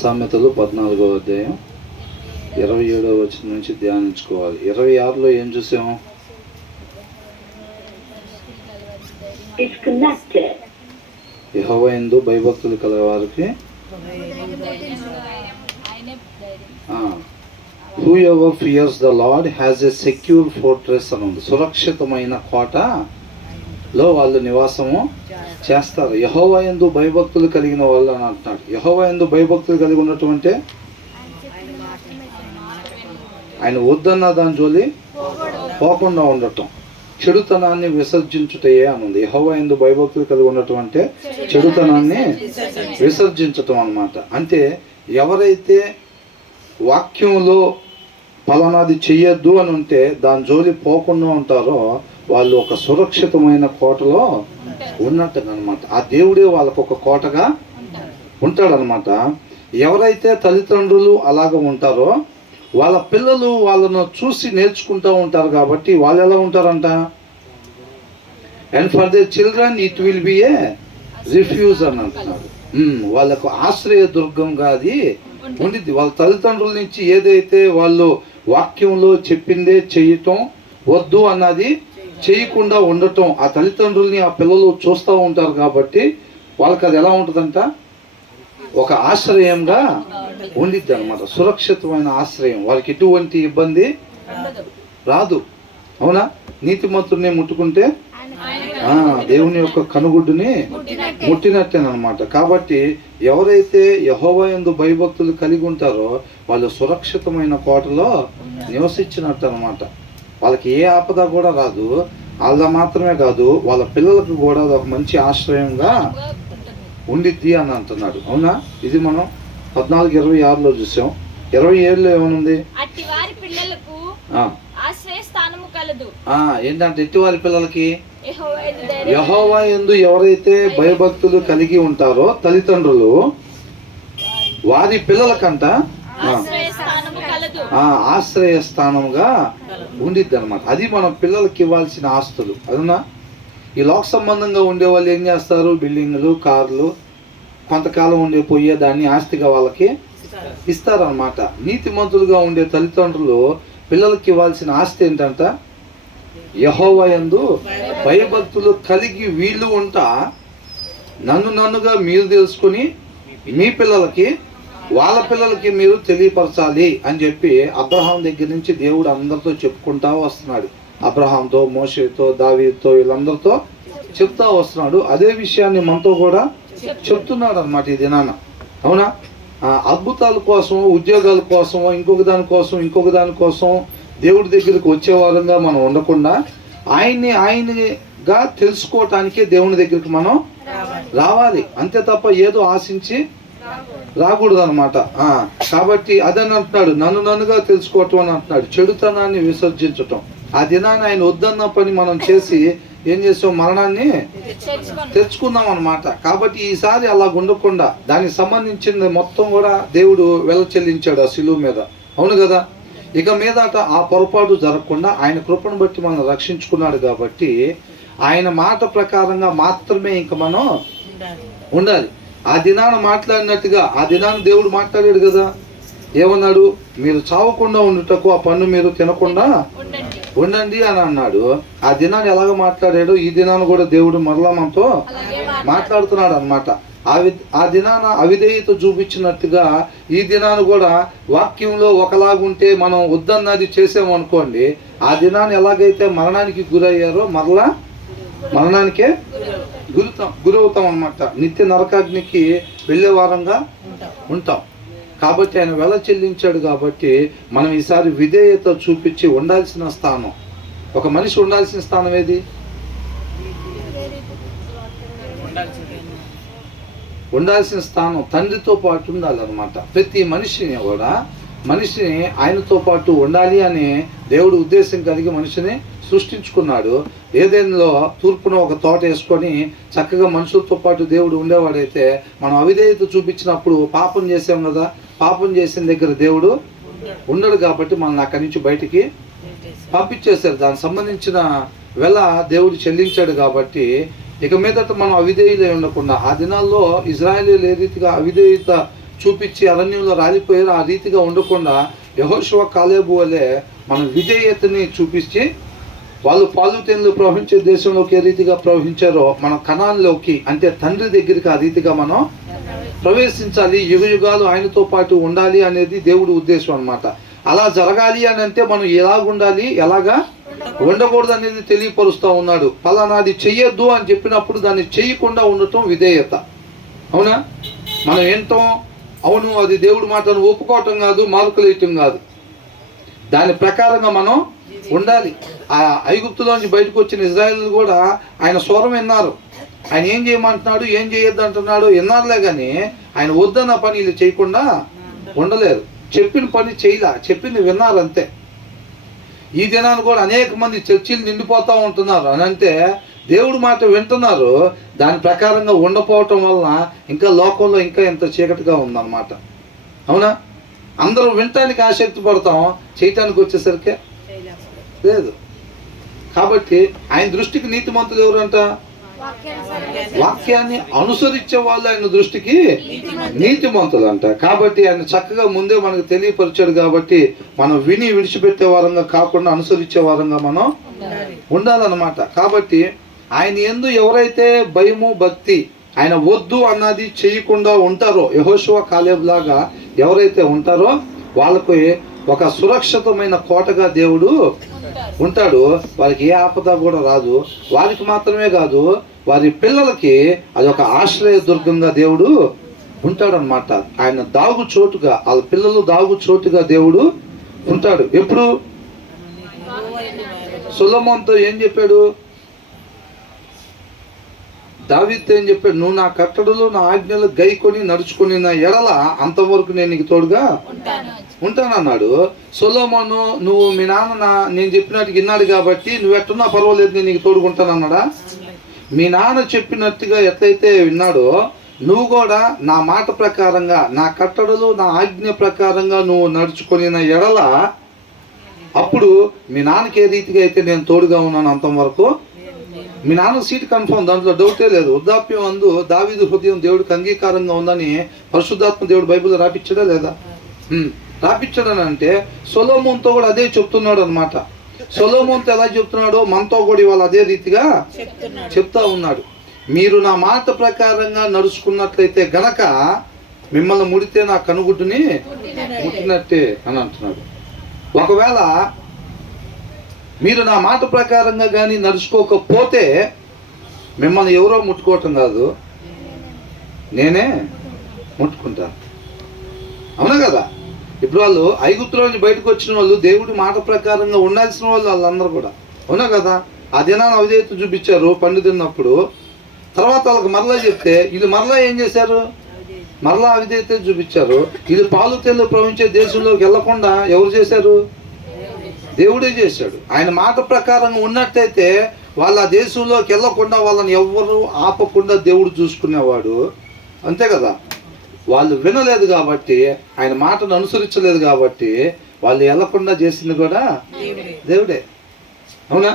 సామెతలు 14వ అధ్యాయం 27వ వచనం నుంచి ధ్యానించుకోవాలి. 26లో ఏం చూసాము? యెహోవా యందు భయభక్తులు కలవారికి whoever fears the Lord has a secure fortress అని ఉంది. సురక్షితమైన కోటలో వాళ్ళు నివాసము చేస్తారు. యెహోవా యందు భయభక్తులు కలిగిన వాళ్ళు అని అంటున్నాడు. యెహోవా యందు భయభక్తులు కలిగి ఉన్నటువంటి ఆయన వద్దన్న దాని జోలి పోకుండా ఉండటం, చెడుతనాన్ని విసర్జించుటయే అని ఉంది. యెహోవా యందు భయభక్తులు కలిగి ఉండటం అంటే చెడుతనాన్ని విసర్జించటం అన్నమాట. అంటే ఎవరైతే వాక్యంలో ఫలానాది చెయ్యొద్దు అని ఉంటే దాని జోలి పోకుండా ఉంటారో వాళ్ళు ఒక సురక్షితమైన కోటలో ఉన్నట్టునమాట. ఆ దేవుడే వాళ్ళకు ఒక కోటగా ఉంటాడనమాట. ఎవరైతే తల్లిదండ్రులు అలాగ ఉంటారో వాళ్ళ పిల్లలు వాళ్ళను చూసి నేర్చుకుంటూ ఉంటారు. కాబట్టి వాళ్ళు ఎలా ఉంటారంట? And for the children it will be A refuse అని అంటున్నారు. వాళ్ళకు ఆశ్రయ దుర్గంగా అది ఉండిద్ది. వాళ్ళ తల్లిదండ్రుల నుంచి ఏదైతే వాళ్ళు వాక్యంలో చెప్పిందే చేయటం, వద్దు అన్నది చేయకుండా ఉండటం, ఆ తల్లిదండ్రుల్ని ఆ పిల్లలు చూస్తూ ఉంటారు. కాబట్టి వాళ్ళకి అది ఎలా ఉంటుందంట? ఒక ఆశ్రయంగా ఉండిద్ది అనమాట. సురక్షితమైన ఆశ్రయం. వాళ్ళకి ఎటువంటి ఇబ్బంది రాదు. అవునా? నీతిమంతుడిని ముట్టుకుంటే దేవుని యొక్క కనుగుడ్డుని ముట్టినట్టేనమాట. కాబట్టి ఎవరైతే యెహోవా యందు భయభక్తులు కలిగి ఉంటారో వాళ్ళు సురక్షితమైన కోటలో నివసించినట్టు అనమాట. వాళ్ళకి ఏ ఆపద కూడా రాదు. వాళ్ళ మాత్రమే కాదు, వాళ్ళ పిల్లలకు కూడా ఒక మంచి ఆశ్రయంగా ఉండిద్ది అని అంటున్నాడు. అవునా? ఇది మనం 14:26లో చూసాం. 27లో ఏమనుంది? ఏంటంటే ఎట్టివారి పిల్లలకి యెహోవా యందు ఎవరైతే భయభక్తులు కలిగి ఉంటారో తల్లిదండ్రులు వారి పిల్లలకంట ఆశ్రయ స్థానముగా ఉండిద్ది అనమాట. అది మనం పిల్లలకి ఇవ్వాల్సిన ఆస్తులు. అవునా? ఈ లోక సంబంధంగా ఉండే వాళ్ళు ఏం చేస్తారు? బిల్డింగ్లు, కార్లు, కొంతకాలం ఉండే పోయేదాన్ని ఆస్తిగా వాళ్ళకి ఇస్తారనమాట. నీతిమంతులుగా ఉండే తల్లిదండ్రులు పిల్లలకి ఇవ్వాల్సిన ఆస్తి ఏంటంట? యెహోవా యందు భయభక్తులు కలిగి వీళ్ళు ఉంటా నన్నుగా మీరు తెలుసుకుని మీ పిల్లలకి వాళ్ళ పిల్లలకి మీరు తెలియపరచాలి అని చెప్పి అబ్రహాం దగ్గర నుంచి దేవుడు అందరితో చెప్పుకుంటా వస్తున్నాడు. అబ్రహాంతో, మోషేతో, దావీదుతో, వీళ్ళందరితో చెప్తా వస్తున్నాడు. అదే విషయాన్ని మనతో కూడా చెప్తున్నాడు అనమాట ఈ దినాన. అవునా? అద్భుతాల కోసం, ఉద్యోగాల కోసం, ఇంకొక దానికోసం దేవుడి దగ్గరికి వచ్చే వారంగా మనం ఉండకుండా ఆయనగా తెలుసుకోవటానికే దేవుని దగ్గరికి మనం రావాలి. అంతే తప్ప ఏదో ఆశించి రాకూడదు అనమాట. కాబట్టి అదని అంటున్నాడు, నన్నుగా తెలుసుకోవటం అని అంటున్నాడు. చెడుతనాన్ని విసర్జించటం. ఆ దినాన్ని ఆయన వద్దన్న పని మనం చేసి ఏం చేసాం? మరణాన్ని తెచ్చుకున్నాం అనమాట. కాబట్టి ఈసారి అలా ఉండకుండా దానికి సంబంధించింది మొత్తం కూడా దేవుడు వెల చెల్లించాడు ఆ శిలువ మీద. అవును కదా? ఇక మీదట ఆ పొరపాటు జరగకుండా ఆయన కృపను బట్టి మనం రక్షించుకున్నాడు. కాబట్టి ఆయన మాట ప్రకారంగా మాత్రమే ఇంక మనం ఉండాలి. ఆ దినాన మాట్లాడినట్టుగా ఆ దినాన్ని దేవుడు మాట్లాడాడు కదా. ఏమన్నాడు? మీరు చావకుండా ఉండుటకు ఆ పండు మీరు తినకుండా ఉండండి అని అన్నాడు. ఆ దినాన్ని ఎలాగ మాట్లాడాడు ఈ దినాన్ని కూడా దేవుడు మరలా మనతో మాట్లాడుతున్నాడు అనమాట. ఆ దినాన అవిధేయత చూపించినట్టుగా ఈ దినాన్ని కూడా వాక్యంలో ఒకలాగుంటే మనం వద్దన్నది చేసామనుకోండి, ఆ దినాన్ని ఎలాగైతే మరణానికి గురయ్యారో మరలా మరణానికే గురవుతాం అనమాట. నిత్య నరకాగ్నికి వెళ్ళే వారంగా ఉంటాం. కాబట్టి ఆయన వెల చెల్లించాడు. కాబట్టి మనం ఈసారి విధేయత చూపించి ఉండాల్సిన స్థానం, ఒక మనిషి ఉండాల్సిన స్థానం ఏది? ఉండాల్సిన స్థానం తండ్రితో పాటు ఉండాలన్నమాట. ప్రతి మనిషిని ఆయనతో పాటు ఉండాలి అని దేవుడు ఉద్దేశం కలిగి మనిషిని సృష్టించుకున్నాడు. ఏదైనాలో తూర్పున ఒక తోట వేసుకొని చక్కగా మనుషులతో పాటు దేవుడు ఉండేవాడైతే మనం అవిధేయత చూపించినప్పుడు పాపం చేసాం కదా. పాపం చేసిన దగ్గర దేవుడు ఉండడు. కాబట్టి మనల్ని అక్కడి నుంచి బయటికి పంపించేశారు. దానికి సంబంధించిన వెల దేవుడు చెల్లించాడు. కాబట్టి ఇక మీదట మనం అవిధేయులై ఉండకుండా, ఆ దినాల్లో ఇజ్రాయేలీయులు ఏ రీతిగా అవిధేయత చూపించి అరణ్యంలో రాలిపోయారు. ఆ రీతిగా ఉండకుండా యెహోషువ కాలేబు వలె మనం విధేయతని చూపించి వాళ్ళు పాలు తేనెలు ప్రవహించే దేశంలోకి ఏ రీతిగా ప్రవహించారో మన కణాల్లోకి అంటే తండ్రి దగ్గరికి ఆ రీతిగా మనం ప్రవేశించాలి. యుగయుగాలు ఆయనతో పాటు ఉండాలి అనేది దేవుడి ఉద్దేశం అన్నమాట. అలా జరగాలి అని అంటే మనం ఎలాగుండాలి, ఎలాగా ఉండకూడదు అనేది తెలియపరుస్తూ ఉన్నాడు. ఫలానాది చెయ్యొద్దు అని చెప్పినప్పుడు దాన్ని చేయకుండా ఉండటం విధేయత. అవునా? మనం ఏంటో అవును అది దేవుడి మాటను ఒప్పుకోవటం కాదు, మార్కులేయటం కాదు, దాని ప్రకారంగా మనం ఉండాలి. ఆ ఐగుప్తులోంచి బయటకు వచ్చిన ఇజ్రాయేల్ కూడా ఆయన స్వరం విన్నారు. ఆయన ఏం చేయమంటున్నాడు, ఏం చేయొద్దు అంటున్నాడు విన్నారులే, కానీ ఆయన వద్దన్న పని వీళ్ళు చేయకుండా ఉండలేరు. చెప్పిన పని చేయలే, చెప్పింది విన్నారు అంతే. ఈ దినాన్ని కూడా అనేక మంది చర్చిలు నిండిపోతూ ఉంటున్నారు అని అంటే దేవుడి మాట వింటున్నారు, దాని ప్రకారంగా ఉండపోవటం వలన ఇంకా లోకంలో ఇంకా ఎంత చీకటిగా ఉందన్నమాట. అవునా? అందరూ వినటానికి ఆసక్తి పడతాం, చేయటానికి వచ్చేసరికి లేదు. కాబట్టి ఆయన దృష్టికి నీతిమంతులు ఎవరంట? వాక్యాన్ని అనుసరించే వాళ్ళు ఆయన దృష్టికి నీతిమంతులు అంట. కాబట్టి ఆయన చక్కగా ముందే మనకు తెలియపరిచాడు. కాబట్టి మనం విని విడిచిపెట్టే వారంగా కాకుండా అనుసరించే వారంగా మనం ఉండాలన్నమాట. కాబట్టి ఆయన యందు ఎవరైతే భయము భక్తి ఆయన వద్దు అన్నది చేయకుండా ఉంటారో, యెహోషువ కాలేబు లాగా ఎవరైతే ఉంటారో వాళ్ళకి ఒక సురక్షితమైన కోటగా దేవుడు ఉంటాడు. వారికి ఏ ఆపద కూడా రాదు. వారికి మాత్రమే కాదు, వారి పిల్లలకి అదొక ఆశ్రయ దుర్గంగా దేవుడు ఉంటాడనమాట. ఆయన దాగు చోటుగా, వాళ్ళ పిల్లలు దాగు చోటుగా దేవుడు ఉంటాడు. ఎప్పుడు సొలొమోనుతో ఏం చెప్పాడు? దావీదుతో ఏం చెప్పాడు? నువ్వు నా కట్టడలు నా ఆజ్ఞలు గైకొని నడుచుకొని నా ఎడల అంతవరకు నేను నీకు తోడుగా ఉంటానన్నాడు. సొలొమోను నువ్వు మీ నాన్న నేను చెప్పినట్టు విన్నాడు కాబట్టి నువ్వెట్టున్నా పర్వాలేదు నేను నీకు తోడుకుంటానన్నాడా? మీ నాన్న చెప్పినట్టుగా ఎట్లయితే విన్నాడో నువ్వు కూడా నా మాట ప్రకారంగా నా కట్టడలు నా ఆజ్ఞ ప్రకారంగా నువ్వు నడుచుకొని నా ఎడల అప్పుడు మీ నాన్నకి ఏ రీతిగా అయితే నేను తోడుగా ఉన్నాను అంతవరకు మీ నాన్న సీట్ కన్ఫర్మ్, దాంట్లో డౌటే లేదు. వృద్ధాప్యం అందు దావీదు హృదయం దేవుడికి అంగీకారంగా ఉందని పరిశుద్ధాత్మ దేవుడు బైబిల్లో రాపిచ్చాడా లేదా? రాపిచ్చాడని అంటే సొలొమోనుతో కూడా అదే చెప్తున్నాడు అనమాట. సొలొమోనుతో ఎలా చెప్తున్నాడో మనతో కూడా ఇవాళ అదే రీతిగా చెప్తా ఉన్నాడు. మీరు నా మాట ప్రకారంగా నడుచుకున్నట్లయితే గనక మిమ్మల్ని ముడితే నా కనుగుడ్డుని ముట్టినట్టే అని అంటున్నాడు. ఒకవేళ మీరు నా మాట ప్రకారంగా కానీ నడుచుకోకపోతే మిమ్మల్ని ఎవరో ముట్టుకోవటం కాదు, నేనే ముట్టుకుంటాను. అవునా కదా? ఇప్పుడు వాళ్ళు ఐగుప్తులోంచి బయటకు వచ్చిన వాళ్ళు దేవుడి మాట ప్రకారంగా ఉండాల్సిన వాళ్ళు వాళ్ళందరూ కూడా, అవునా కదా? ఆ దినాన్ని అవిధేయత చూపించారు పండు తిన్నప్పుడు. తర్వాత వాళ్ళకి మరలా చెప్తే వీళ్ళు మరలా ఏం చేశారు? మరలా అవిధేయత చూపించారు. వీళ్ళు పాలు తేనెలు ప్రవహించే దేశంలోకి వెళ్లకుండా ఎవరు చేశారు? దేవుడే చేశాడు. ఆయన మాట ప్రకారంగా ఉన్నట్టయితే వాళ్ళ దేశంలోకి వెళ్ళకుండా వాళ్ళని ఎవ్వరు ఆపకుండా దేవుడు చూసుకునేవాడు. అంతే కదా? వాళ్ళు వినలేదు కాబట్టి, ఆయన మాటను అనుసరించలేదు కాబట్టి వాళ్ళు వెళ్లకుండా చేసింది కూడా దేవుడే. అవునా?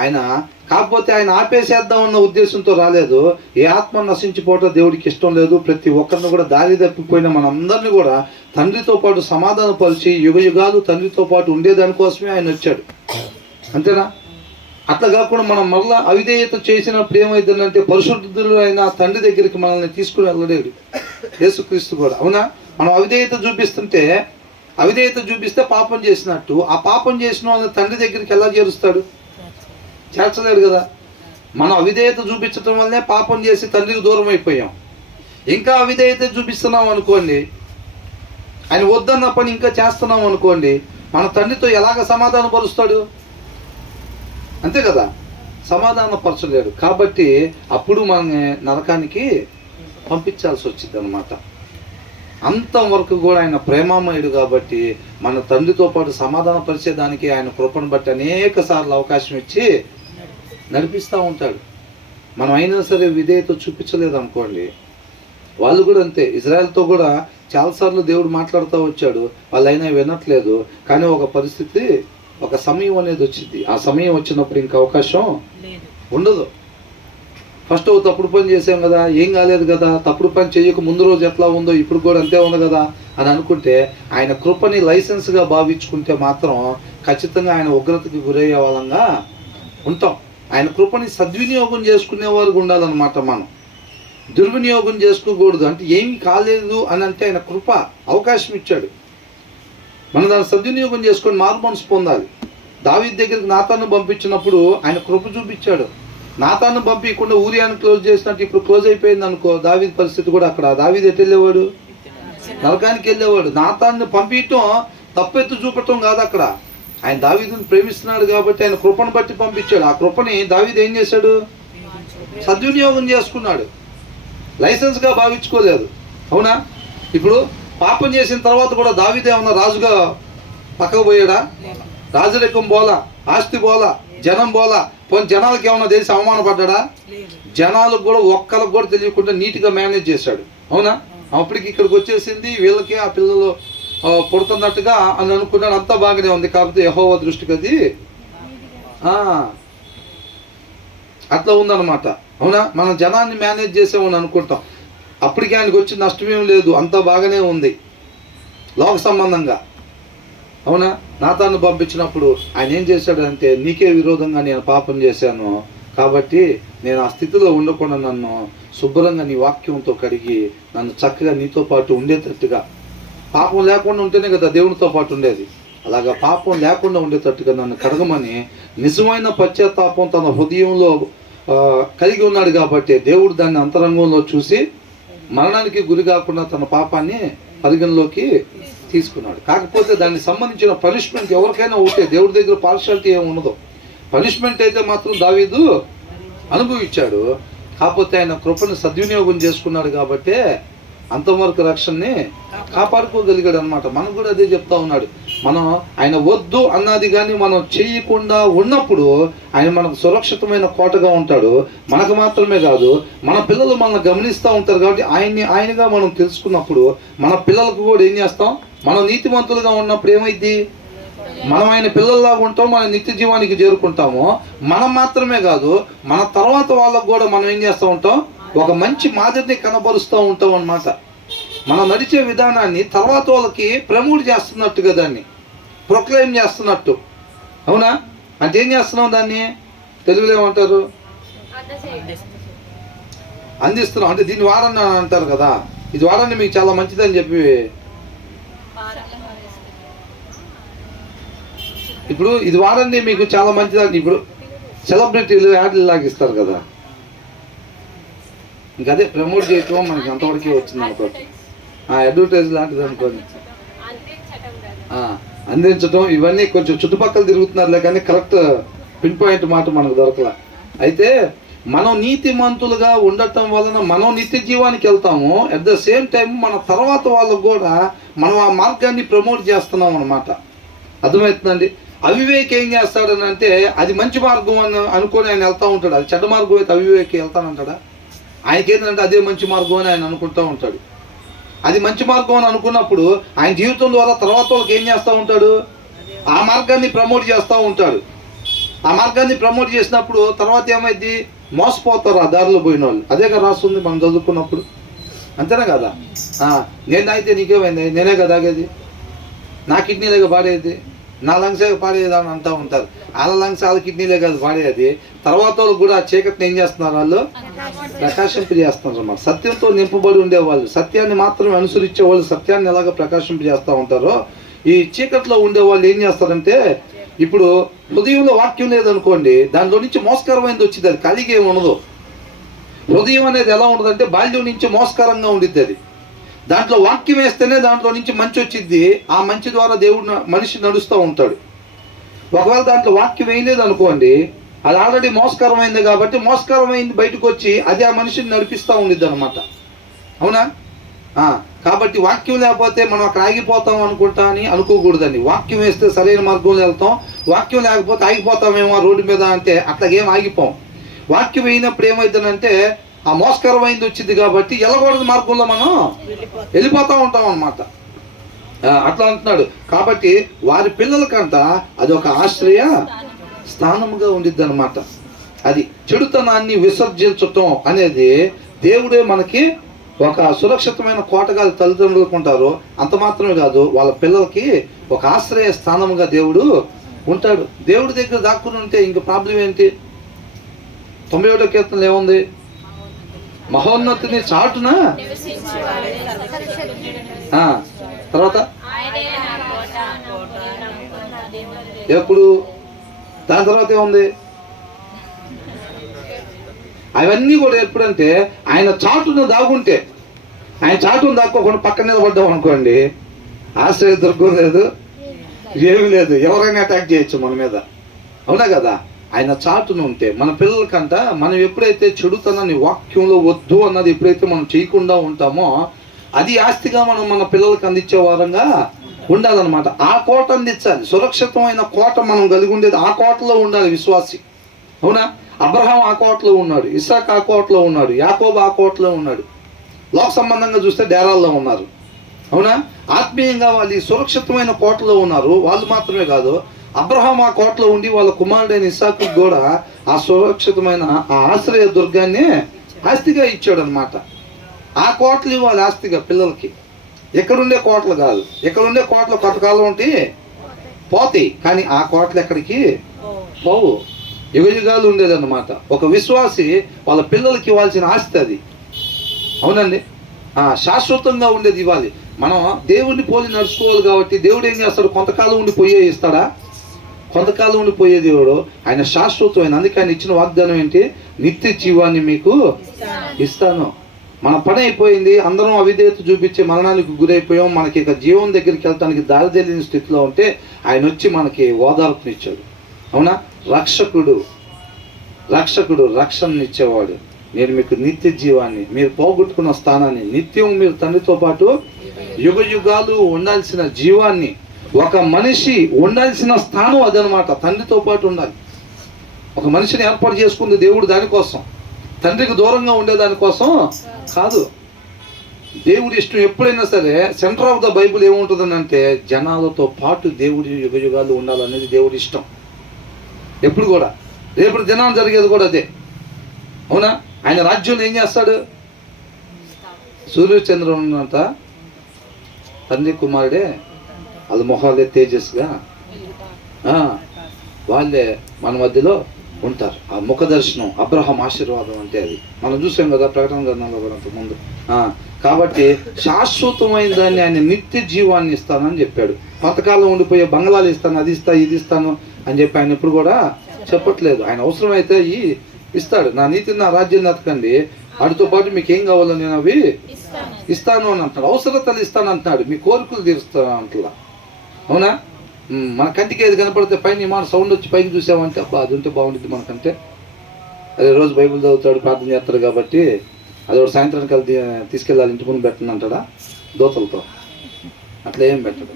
ఆయన కాకపోతే ఆయన ఆపేసేద్దాం అన్న ఉద్దేశంతో రాలేదు. ఏ ఆత్మ నశించిపోవటం దేవుడికి ఇష్టం లేదు. ప్రతి ఒక్కరిని కూడా దారి తప్పిపోయిన మనందరినీ కూడా తండ్రితో పాటు సమాధానపరిచి యుగయుగాలు తండ్రితో పాటు ఉండేదానికోసమే ఆయన వచ్చాడు. అంతేనా? అట్లా కాకుండా మనం మరలా అవిధేయత చేసినప్పుడు ఏమైందంటే పరిశుద్ధులు అయిన తండ్రి దగ్గరికి మనల్ని తీసుకుని వెళ్ళలేడు యేసుక్రీస్తు కూడా. అవునా? మనం అవిధేయత చూపిస్తే పాపం చేసినట్టు, ఆ పాపం చేసిన వాళ్ళని తండ్రి దగ్గరికి ఎలా చేరుస్తాడు? చేర్చలేడు కదా. మనం అవిధేయత చూపించడం వల్లే పాపం చేసి తండ్రికి దూరం అయిపోయాం. ఇంకా అవిధేయత చూపిస్తున్నాం అనుకోండి, ఆయన వద్దన్న పని ఇంకా చేస్తున్నాం అనుకోండి, మన తండ్రితో ఎలాగ సమాధాన పరుస్తాడు? అంతే కదా? సమాధానపరచలేడు. కాబట్టి అప్పుడు మనని నరకానికి పంపించాల్సి వచ్చింది అనమాట. అంతవరకు కూడా ఆయన ప్రేమామయుడు కాబట్టి మన తండ్రితో పాటు సమాధాన పరిచేదానికి ఆయన కృపను బట్టి అనేక సార్లు అవకాశం ఇచ్చి నడిపిస్తూ ఉంటాడు. మనం అయినా సరే విధేయత చూపించలేదు అనుకోండి, వాళ్ళు కూడా అంతే. ఇజ్రాయెల్తో కూడా చాలాసార్లు దేవుడు మాట్లాడుతూ వచ్చాడు, వాళ్ళు అయినా వినట్లేదు. కానీ ఒక పరిస్థితి, ఒక సమయం అనేది వచ్చింది. ఆ సమయం వచ్చినప్పుడు ఇంకా అవకాశం ఉండదు. ఫస్ట్ తప్పుడు పని చేసాం కదా, ఏం కాలేదు కదా, తప్పుడు పని చేయక ముందు రోజు ఎట్లా ఉందో ఇప్పుడు కూడా అంతే ఉంది కదా అని అనుకుంటే, ఆయన కృపని లైసెన్స్గా భావించుకుంటే మాత్రం ఖచ్చితంగా ఆయన ఉగ్రతకి గురయ్యే వాళ్ళంగా ఉంటాం. ఆయన కృపని సద్వినియోగం చేసుకునే వారికి ఉండాలన్నమాట. మనం దుర్వినియోగం చేసుకోకూడదు. అంటే ఏమి కాలేదు అని అంటే ఆయన కృప అవకాశం ఇచ్చాడు, మనం దాన్ని సద్వినియోగం చేసుకొని మారు మనసు పొందాలి. దావీదు దగ్గరికి నాతాను పంపించినప్పుడు ఆయన కృప చూపించాడు. నాతాను పంపించకుండా ఊరియాను క్లోజ్ చేసినట్టు ఇప్పుడు క్లోజ్ అయిపోయింది అనుకో, దావీదు పరిస్థితి కూడా అక్కడ. దావీదు ఎటు వెళ్ళేవాడు? నరకానికి వెళ్ళేవాడు. నాతాన్ని పంపించటం తప్పెత్తు చూపటం కాదు అక్కడ. ఆయన దావీదుని ప్రేమిస్తున్నాడు కాబట్టి ఆయన కృపను బట్టి పంపించాడు. ఆ కృపని దావీదు ఏం చేశాడు? సద్వినియోగం చేసుకున్నాడు, లైసెన్స్గా భావించుకోలేదు. అవునా? ఇప్పుడు పాపం చేసిన తర్వాత కూడా దావీదు ఏమన్నా రాజుగా పక్కకు పోయాడా? రాజరికం బోలా, ఆస్తి బోలా, జనం బోలా. పోనీ జనాలకి ఏమన్నా తెలిసి అవమానపడ్డా? జనాలకు కూడా ఒక్కరికి కూడా తెలియకుండా నీట్గా మేనేజ్ చేశాడు. అవునా? అప్పటికి ఇక్కడికి వచ్చేసింది, వీళ్ళకి ఆ పిల్లలు పుడుతున్నట్టుగా అని అనుకున్నాడు. అంతా బాగానే ఉంది, కాకపోతే యెహోవా దృష్టికి అది అట్లా ఉందన్నమాట. అవునా? మనం జనాన్ని మేనేజ్ చేసామని అనుకుంటాం. అప్పటికి ఆయనకు వచ్చి నష్టమేం లేదు, అంతా బాగానే ఉంది లోక సంబంధంగా. అవునా? నాతాను పంపించినప్పుడు ఆయన ఏం చేశాడంటే, నీకే విరోధంగా నేను పాపం చేశాను కాబట్టి నేను ఆ స్థితిలో ఉండకుండా నన్ను శుభ్రంగా నీ వాక్యంతో కడిగి నన్ను చక్కగా నీతో పాటు ఉండేటట్టుగా, పాపం లేకుండా ఉంటేనే కదా దేవునితో పాటు ఉండేది, అలాగా పాపం లేకుండా ఉండేటట్టుగా నన్ను కడగమని నిజమైన పశ్చాత్తాపం తన హృదయంలో కలిగి ఉన్నాడు కాబట్టి దేవుడు దాన్ని అంతరంగంలో చూసి మరణానికి గురి కాకుండా తన పాపాన్ని పరిగణలోకి తీసుకున్నాడు. కాకపోతే దానికి సంబంధించిన పనిష్మెంట్ ఎవరికైనా ఒకటే, దేవుడి దగ్గర పార్షాలిటీ ఏమి ఉండదు. పనిష్మెంట్ అయితే మాత్రం దావీదు అనుభవించాడు. కాకపోతే ఆయన కృపను సద్వినియోగం చేసుకున్నాడు కాబట్టి అంతవరకు రక్షణని కాపాడుకోగలిగాడు అనమాట. మనకు కూడా అదే చెప్తా ఉన్నాడు. మనం ఆయన వద్దు అన్నది కానీ మనం చేయకుండా ఉన్నప్పుడు ఆయన మనకు సురక్షితమైన కోటగా ఉంటాడు. మనకు మాత్రమే కాదు, మన పిల్లలు మనల్ని గమనిస్తూ ఉంటారు కాబట్టి ఆయనగా మనం తెలుసుకున్నప్పుడు మన పిల్లలకు కూడా ఏం చేస్తాం? మనం నీతిమంతులుగా ఉన్నప్పుడు ఏమైంది? మనం ఆయన పిల్లల్లాగా ఉంటాం, మన నిత్య జీవానికి చేరుకుంటాము. మనం మాత్రమే కాదు, మన తర్వాత వాళ్ళకు కూడా మనం ఏం చేస్తూ ఉంటాం? ఒక మంచి మాదిరిని కనబరుస్తూ ఉంటాం అన్నమాట. మనం నడిచే విధానాన్ని తర్వాత వాళ్ళకి ప్రమోట్ చేస్తున్నట్టుగా, దాన్ని ప్రొక్లైమ్ చేస్తున్నట్టు. అవునా? అంటే ఏం చేస్తున్నాం? దాన్ని తెలుగులో ఏమంటారు? అందిస్తున్నాం. అంటే దీన్ని వాడండి అని అంటారు కదా, ఇది వాడండి మీకు చాలా మంచిదని చెప్పి. ఇప్పుడు ఇది వాడండి మీకు చాలా మంచిదని ఇప్పుడు సెలబ్రిటీలు యాడ్లు లాగిస్తారు కదా, ఇంకా అదే ప్రమోట్ చేయటం మనకి అంతవరకే వచ్చింది అనుకోండి, అడ్వర్టైజ్ లాంటిది అనుకోండి, అందించటం, ఇవన్నీ కొంచెం చుట్టుపక్కల తిరుగుతున్నారులే కానీ కరెక్ట్ పిన్ పాయింట్ మాట మనకు దొరకలా. అయితే మనం నీతిమంతులుగా ఉండటం వలన మనం నిత్య జీవానికి వెళ్తాము. అట్ ద సేమ్ టైం మన తర్వాత వాళ్ళకు కూడా మనం ఆ మార్గాన్ని ప్రమోట్ చేస్తున్నాం అన్నమాట. అర్థమవుతుందండి? అవివేక్ ఏం చేస్తాడని అంటే, అది మంచి మార్గం అని అనుకొని ఆయన వెళ్తూ ఉంటాడు. అది చెడ్డ మార్గం అయితే అవివేక్ వెళ్తానంటాడా? ఆయనకి ఏంటంటే అదే మంచి మార్గం అని ఆయన అనుకుంటూ ఉంటాడు. అది మంచి మార్గం అని అనుకున్నప్పుడు ఆయన జీవితం ద్వారా తర్వాత వాళ్ళకి ఏం చేస్తూ ఉంటాడు? ఆ మార్గాన్ని ప్రమోట్ చేస్తూ ఉంటాడు. ఆ మార్గాన్ని ప్రమోట్ చేసినప్పుడు తర్వాత ఏమైంది? మోసపోతారు ఆ దారిలో పోయిన వాళ్ళు. అదే కదా రాస్తుంది మనం చదువుకున్నప్పుడు, అంతేనా కదా? నేను తాగితే నీకేమైంది? నేనే కదా తాగేది, నా కిడ్నీలేగా పాడేది, నా లంగ్సే పాడేది అని అంటూ ఉంటారు. వాళ్ళ లంగ్స్ వాళ్ళ కిడ్నీలే కాదు పాడేది. తర్వాత వాళ్ళు కూడా ఆ చీకటిని ఏం చేస్తున్నారు? వాళ్ళు ప్రకాశింపజేస్తున్నారు అన్నమాట. సత్యంతో నింపబడి ఉండేవాళ్ళు, సత్యాన్ని మాత్రమే అనుసరించే వాళ్ళు సత్యాన్ని ఎలాగ ప్రకాశింపజేస్తూ ఉంటారో, ఈ చీకట్లో ఉండేవాళ్ళు ఏం చేస్తారంటే, ఇప్పుడు హృదయంలో వాక్యం లేదనుకోండి, దానిలో నుంచి మోసకరమైనది వచ్చింది. అది కలిగి ఏమి ఉండదు. హృదయం అనేది ఎలా ఉండదంటే బాల్యం నుంచి మోసకరంగా ఉండిద్ది. అది దాంట్లో వాక్యం వేస్తేనే దాంట్లో నుంచి మంచి వచ్చిద్ది. ఆ మంచి ద్వారా దేవుడు మనిషి నడుస్తూ ఉంటాడు. ఒకవేళ దాంట్లో వాక్యం వేయలేదు అనుకోండి, అది ఆల్రెడీ మోసకరమైంది కాబట్టి మోసకరమైంది బయటకు వచ్చి అది ఆ మనిషిని నడిపిస్తూ ఉండిద్ది అనమాట. అవునా? కాబట్టి వాక్యం లేకపోతే మనం అక్కడ ఆగిపోతాం అనుకుంటా అని అనుకోకూడదండి. వాక్యం వేస్తే సరైన మార్గంలో వెళ్తాం, వాక్యం లేకపోతే ఆగిపోతామేమో రోడ్డు మీద అంటే అట్లాగేం ఆగిపోం. వాక్యం వేయినప్పుడు ఏమవుతుందంటే ఆ మోసకరమైంది వచ్చింది కాబట్టి వెళ్ళకూడదు మార్గంలో మనం వెళ్ళిపోతూ ఉంటాం అన్నమాట. అట్లా అంటున్నాడు. కాబట్టి వారి పిల్లలకంట అది ఒక ఆశ్రయ స్థానముగా ఉండిద్ది అనమాట. అది చెడుతనాన్ని విసర్జించటం అనేది దేవుడే మనకి ఒక సురక్షితమైన కోటగా తల్లిదండ్రులకు ఉంటారు. అంత మాత్రమే కాదు, వాళ్ళ పిల్లలకి ఒక ఆశ్రయ స్థానముగా దేవుడు ఉంటాడు. దేవుడి దగ్గర దాక్కుని ఉంటే ఇంక ప్రాబ్లం ఏంటి? 91వ కీర్తనలో ఏముంది? మహోన్నతిని చాటున తర్వాత ఎప్పుడు దాని తర్వాత ఏముంది? అవన్నీ కూడా ఎప్పుడంటే ఆయన చాటును దాగుంటే, ఆయన చాటును దాక్కోకుండా పక్కన నిలబడ్డాం అనుకోండి, ఆశ్రయ దుర్గం లేదు, ఏమీ లేదు, ఎవరైనా అటాక్ చేయొచ్చు మన మీద. అవునా కదా? ఆయన చాటును ఉంటే మన పిల్లలకంట మనం ఎప్పుడైతే చెడుతనాన్ని వాక్యంలో వద్దు అన్నది ఎప్పుడైతే మనం చేయకుండా ఉంటామో అది ఆస్తిగా మనం మన పిల్లలకు అందించే వారంగా ఉండాలన్నమాట. ఆ కోట అందించాలి. సురక్షితమైన కోట మనం కలిగి ఉండేది ఆ కోటలో ఉండాలి విశ్వాసి. అవునా? అబ్రహాం ఆ కోటలో ఉన్నాడు, ఇస్సాక్ ఆ కోటలో ఉన్నాడు, యాకోబు ఆ కోటలో ఉన్నాడు. లోక సంబంధంగా చూస్తే డేరాల్లో ఉన్నారు. అవునా? ఆత్మీయంగా వాళ్ళు ఈ సురక్షితమైన కోటలో ఉన్నారు. వాళ్ళు మాత్రమే కాదు, అబ్రహాం ఆ కోటలో ఉండి వాళ్ళ కుమారుడైన ఇస్సాకు కూడా ఆ సురక్షితమైన ఆ ఆశ్రయ దుర్గాన్ని ఆస్తిగా ఇచ్చాడు అనమాట. ఆ కోటలు ఇవ్వాలి ఆస్తిగా పిల్లలకి. ఎక్కడుండే కోటలు కాదు. ఎక్కడుండే కోటలు కొంతకాలం ఉంటే పోతాయి, కానీ ఆ కోటలు ఎక్కడికి పోవు, యుగయుగాలు ఉండేదన్నమాట. ఒక విశ్వాసి వాళ్ళ పిల్లలకి ఇవ్వాల్సిన ఆస్తి అది. అవునండి, శాశ్వతంగా ఉండేది ఇవ్వాలి. మనం దేవుడిని పోలి నడుచుకోవాలి కాబట్టి దేవుడు ఏం చేస్తాడు? కొంతకాలం ఉండి పోయే ఇస్తాడా? కొంతకాలం ఉండి పోయే దేవుడు ఆయన శాశ్వతమైన. అందుకే ఆయన ఇచ్చిన వాగ్దానం ఏంటి? నిత్య జీవాన్ని మీకు ఇస్తాను. మన పని అయిపోయింది, అందరం అవిధేయత చూపించి మరణానికి గురైపోయాం, మనకి ఇక జీవం దగ్గరికి వెళ్ళటానికి దారి తెలియని స్థితిలో ఉంటే ఆయన వచ్చి మనకి ఓదార్పునిచ్చాడు. అవునా? రక్షకుడు రక్షణనిచ్చేవాడు. నేను మీకు నిత్య జీవాన్ని, మీరు పోగొట్టుకున్న స్థానాన్ని, నిత్యం మీరు తండ్రితో పాటు యుగ యుగాలు ఉండాల్సిన జీవాన్ని, ఒక మనిషి ఉండాల్సిన స్థానం అదనమాట. తండ్రితో పాటు ఉండాలి. ఒక మనిషిని ఏర్పాటు చేసుకుంది దేవుడు దానికోసం, తండ్రికి దూరంగా ఉండేదానికోసం కాదు. దేవుడి ఇష్టం ఎప్పుడైనా సరే సెంటర్ ఆఫ్ ద బైబుల్ ఏముంటుందని అంటే జనాలతో పాటు దేవుడి యుగ యుగాలు ఉండాలనేది దేవుడి ఇష్టం ఎప్పుడు కూడా. రేపు దినాలు జరిగేది కూడా అదే. అవునా? ఆయన రాజ్యంలో ఏం చేస్తాడు? సూర్యచంద్రునంత తండ్రి కుమారుడే, వాళ్ళ మొహాలే తేజస్గా వాళ్ళే మన మధ్యలో ఉంటారు. ఆ ముఖ దర్శనం అబ్రహాం ఆశీర్వాదం అంటే అది మనం చూసాం కదా ప్రకటన గ్రంథంలో కూడా అంతకుముందు. కాబట్టి శాశ్వతమైన దాన్ని ఆయన నిత్య జీవాన్ని ఇస్తానని చెప్పాడు. కొంతకాలం ఉండిపోయే బంగ్లాలు ఇస్తాను, అది ఇస్తా, ఇది ఇస్తాను అని చెప్పి ఆయన ఎప్పుడు కూడా చెప్పట్లేదు. ఆయన అవసరమైతే ఇస్తాడు. నా నీతిని నా రాజ్యాన్ని ఎతకండి, వాటితో పాటు మీకు ఏం కావాలో నేను అవి ఇస్తాను అని అంటాడు. అవసరతలు ఇస్తాను అంటున్నాడు, మీ కోరికలు తీరుస్తాను అంటలా. అవునా? మన కంటికి ఏది కనపడితే పైన మన సౌండ్ వచ్చి పైకి చూసామంటే అబ్బా అది ఉంటే బాగుంటుంది మనకంటే. అదే రోజు బైబిల్ చదువుతాడు, ప్రార్థన చేస్తాడు కాబట్టి అది ఒక సాయంత్రానికి వెళ్ళి తీసుకెళ్ళాలి, ఇంటి ముందు పెట్టండి అంటాడా దోతలతో? అట్లా ఏం పెట్టడు.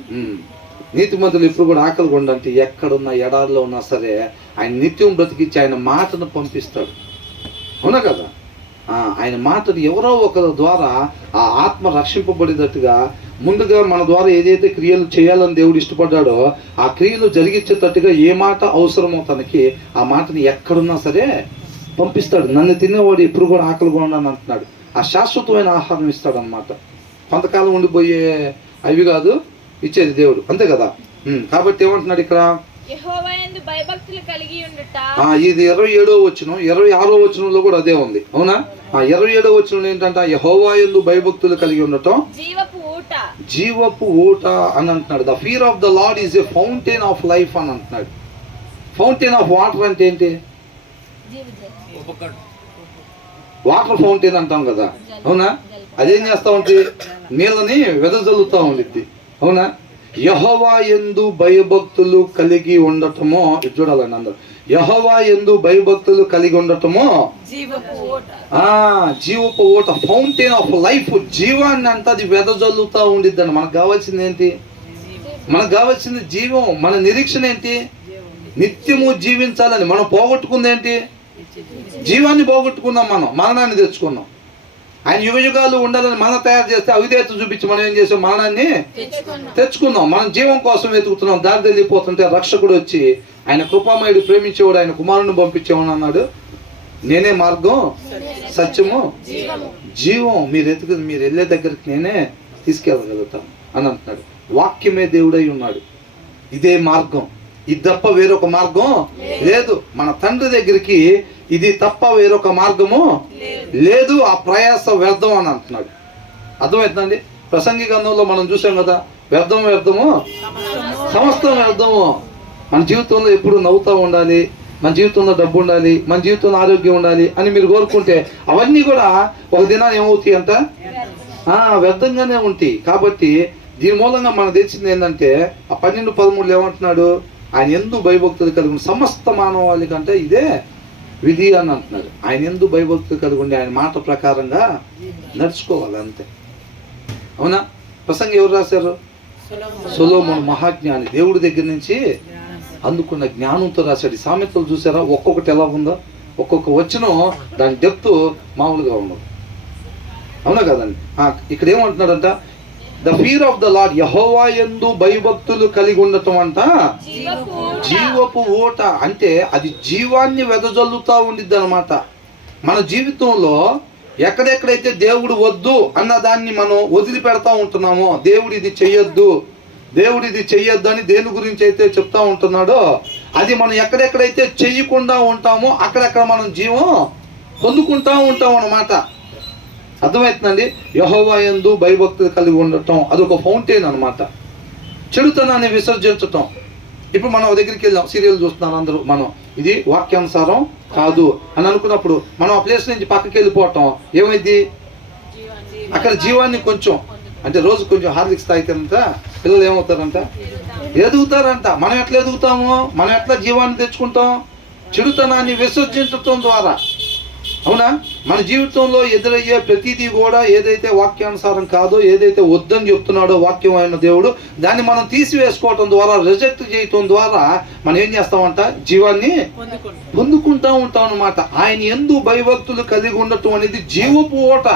నీతిమంతులు ఇప్పుడు కూడా ఆకలి కొండంటే ఎక్కడున్నా ఎడారిలో ఉన్నా సరే ఆయన నిత్యం బ్రతికించి ఆయన మాటను పంపిస్తాడు. అవునా కదా? ఆయన మాటను ఎవరో ఒకరి ద్వారా ఆ ఆత్మ రక్షింపబడేటట్టుగా ముందుగా మన ద్వారా ఏదైతే క్రియలు చేయాలని దేవుడు ఇష్టపడ్డాడో ఆ క్రియలు జరిగించేటట్టుగా ఏ మాట అవసరమో తనకి ఆ మాటని ఎక్కడున్నా సరే పంపిస్తాడు. నన్ను తినేవాడు ఎప్పుడు కూడా ఆకలి కొండని అంటున్నాడు. ఆ శాశ్వతమైన ఆహారం ఇస్తాడు అనమాట. కొంతకాలం ఉండిపోయే అవి కాదు ఇచ్చేది దేవుడు, అంతే కదా? కాబట్టి ఏమంటున్నాడు ఇక్కడ? ఇది 27వ వచనం, 26వ వచనంలో కూడా అదే ఉంది. అవునా? 27వ వచనం ఏంటంటే యెహోవాయందు భయభక్తులు కలిగి ఉండటం జీవపు ఊట అని అంటున్నాడు. The fear of the lord is a fountain of life అని అంటున్నాడు. ఫౌంటైన్ ఆఫ్ వాటర్ అంటే ఏంటి? వాటర్ ఫౌంటైన్ అంటాం కదా. అవునా? అదేం చేస్తా ఉంటే నీళ్ళని వెదజల్లుతూ ఉండిద్ది. అవునా? యెహోవా యందు భయభక్తులు కలిగి ఉండటమో, చూడాలండి అందరూ, యెహోవా యందు భయభక్తులు కలిగి ఉండటమో జీవపు ఓట, ఫౌంటైన్ ఆఫ్ లైఫ్. జీవాన్ని అంతా అది వెదజల్లుతూ ఉండిద్దండి. మనకు కావాల్సింది ఏంటి? మనకు కావాల్సింది జీవం. మన నిరీక్షణ ఏంటి? నిత్యము జీవించాలని. మనం పోగొట్టుకుంది ఏంటి? జీవాన్ని పోగొట్టుకున్నాం, మనం మరణాన్ని తెచ్చుకున్నాం. ఆయన యుగ యుగాలు ఉండాలని మనం తయారు చేస్తే అవిధేయత చూపించి మనం ఏం చేసాం? మరణాన్ని తెచ్చుకున్నాం. మనం జీవం కోసం వెతుకుతున్నాం, దారి తెలియపోతుంటే రక్షకుడు వచ్చి ఆయన కృపామయుడు ప్రేమించేవాడు ఆయన కుమారుని పంపించేవాడు అన్నాడు. నేనే మార్గం, సత్యము, జీవం. మీరు వెళ్ళే దగ్గరికి నేనే తీసుకెళ్ళగలుగుతాను అని అంటున్నాడు. వాక్యమే దేవుడై ఉన్నాడు. ఇదే మార్గం, ఇది తప్ప వేరొక మార్గం లేదు. మన తండ్రి దగ్గరికి ఇది తప్ప వేరొక మార్గము లేదు. ఆ ప్రయాస వ్యర్థం అని అంటున్నాడు. అర్థమవుతుందండి? ప్రసంగి గ్రంథంలో మనం చూసాం కదా, వ్యర్థము సమస్తం వ్యర్థము. మన జీవితంలో ఎప్పుడు నవ్వుతూ ఉండాలి, మన జీవితంలో డబ్బు ఉండాలి, మన జీవితంలో ఆరోగ్యం ఉండాలి అని మీరు కోరుకుంటే అవన్నీ కూడా ఒక దినాన్ని ఏమవుతాయి అంట, వ్యర్థంగానే ఉంటాయి. కాబట్టి దీని మూలంగా మనకు తెలిసింది ఏంటంటే ఆ 12:13 ఏమంటున్నాడు, ఆయన యందు భయభక్తులు కలిగి సమస్త మానవాళి కంటే ఇదే విధి అని అంటున్నాడు. ఆయన యందు భయభక్తులు కలిగి ఉండి ఆయన మాట ప్రకారంగా నడుచుకోవాలి, అంతే. అవునా? ప్రసంగి ఎవరు రాశారు? సొలొమోను మహాజ్ఞాని. దేవుడి దగ్గర నుంచి అందుకున్న జ్ఞానంతో రాశాడు. సామెతలు చూసారా, ఒక్కొక్కటి ఎలా ఉందో, ఒక్కొక్క వచనం దాని డెప్త్ మామూలుగా ఉండదు. అవునా కదండి? ఇక్కడ ఏమంటున్నాడంట, the fear of the Lord, యెహోవా యందు భయభక్తులు కలిగి ఉండటం అంట జీవపు ఊట. అంటే అది జీవాన్ని వెదజల్లుతా ఉండిద్ది అనమాట. మన జీవితంలో ఎక్కడెక్కడైతే దేవుడు వద్దు అన్న దాన్ని మనం వదిలిపెడతా ఉంటున్నామో, దేవుడు ఇది చెయ్యొద్దు, దేవుడు ఇది చెయ్యొద్దు అని దేని గురించి అయితే చెప్తా ఉంటున్నాడో, అది మనం ఎక్కడెక్కడైతే చెయ్యకుండా ఉంటామో అక్కడెక్కడ మనం జీవం పొందుకుంటా ఉంటాం అన్నమాట. అర్థమవుతుందండి? యెహోవా యందు భయభక్తులు కలిగి ఉండటం అదొక ఫౌంటైన్ అనమాట. చెడుతనాన్ని విసర్జించటం. ఇప్పుడు మనం దగ్గరికి వెళ్ళాం, సీరియల్ చూస్తున్నాం అందరూ, మనం ఇది వాక్యానుసారం కాదు అని అనుకున్నప్పుడు మనం ఆ ప్లేస్ నుంచి పక్కకి వెళ్ళిపోవటం ఏమైంది, అక్కడ జీవాన్ని కొంచెం అంటే రోజు కొంచెం హార్లిక్స్ తాగితేనంట పిల్లలు ఏమవుతారంట, ఎదుగుతారంట. మనం ఎట్లా ఎదుగుతాము, మనం ఎట్లా జీవాన్ని తెచ్చుకుంటాం? చెడుతనాన్ని విసర్జించటం ద్వారా. అవునా? మన జీవితంలో ఎదురయ్యే ప్రతిదీ కూడా ఏదైతే వాక్యానుసారం కాదో, ఏదైతే వద్దని చెప్తున్నాడో వాక్యం అయిన దేవుడు, దాన్ని మనం తీసివేసుకోవటం ద్వారా, రిజెక్ట్ చేయటం ద్వారా మనం ఏం చేస్తామంట, జీవాన్ని పొందుకుంటా ఉంటాం అన్నమాట. ఆయన యందు భయభక్తులు కలిగి ఉండటం అనేది జీవపు ఓట.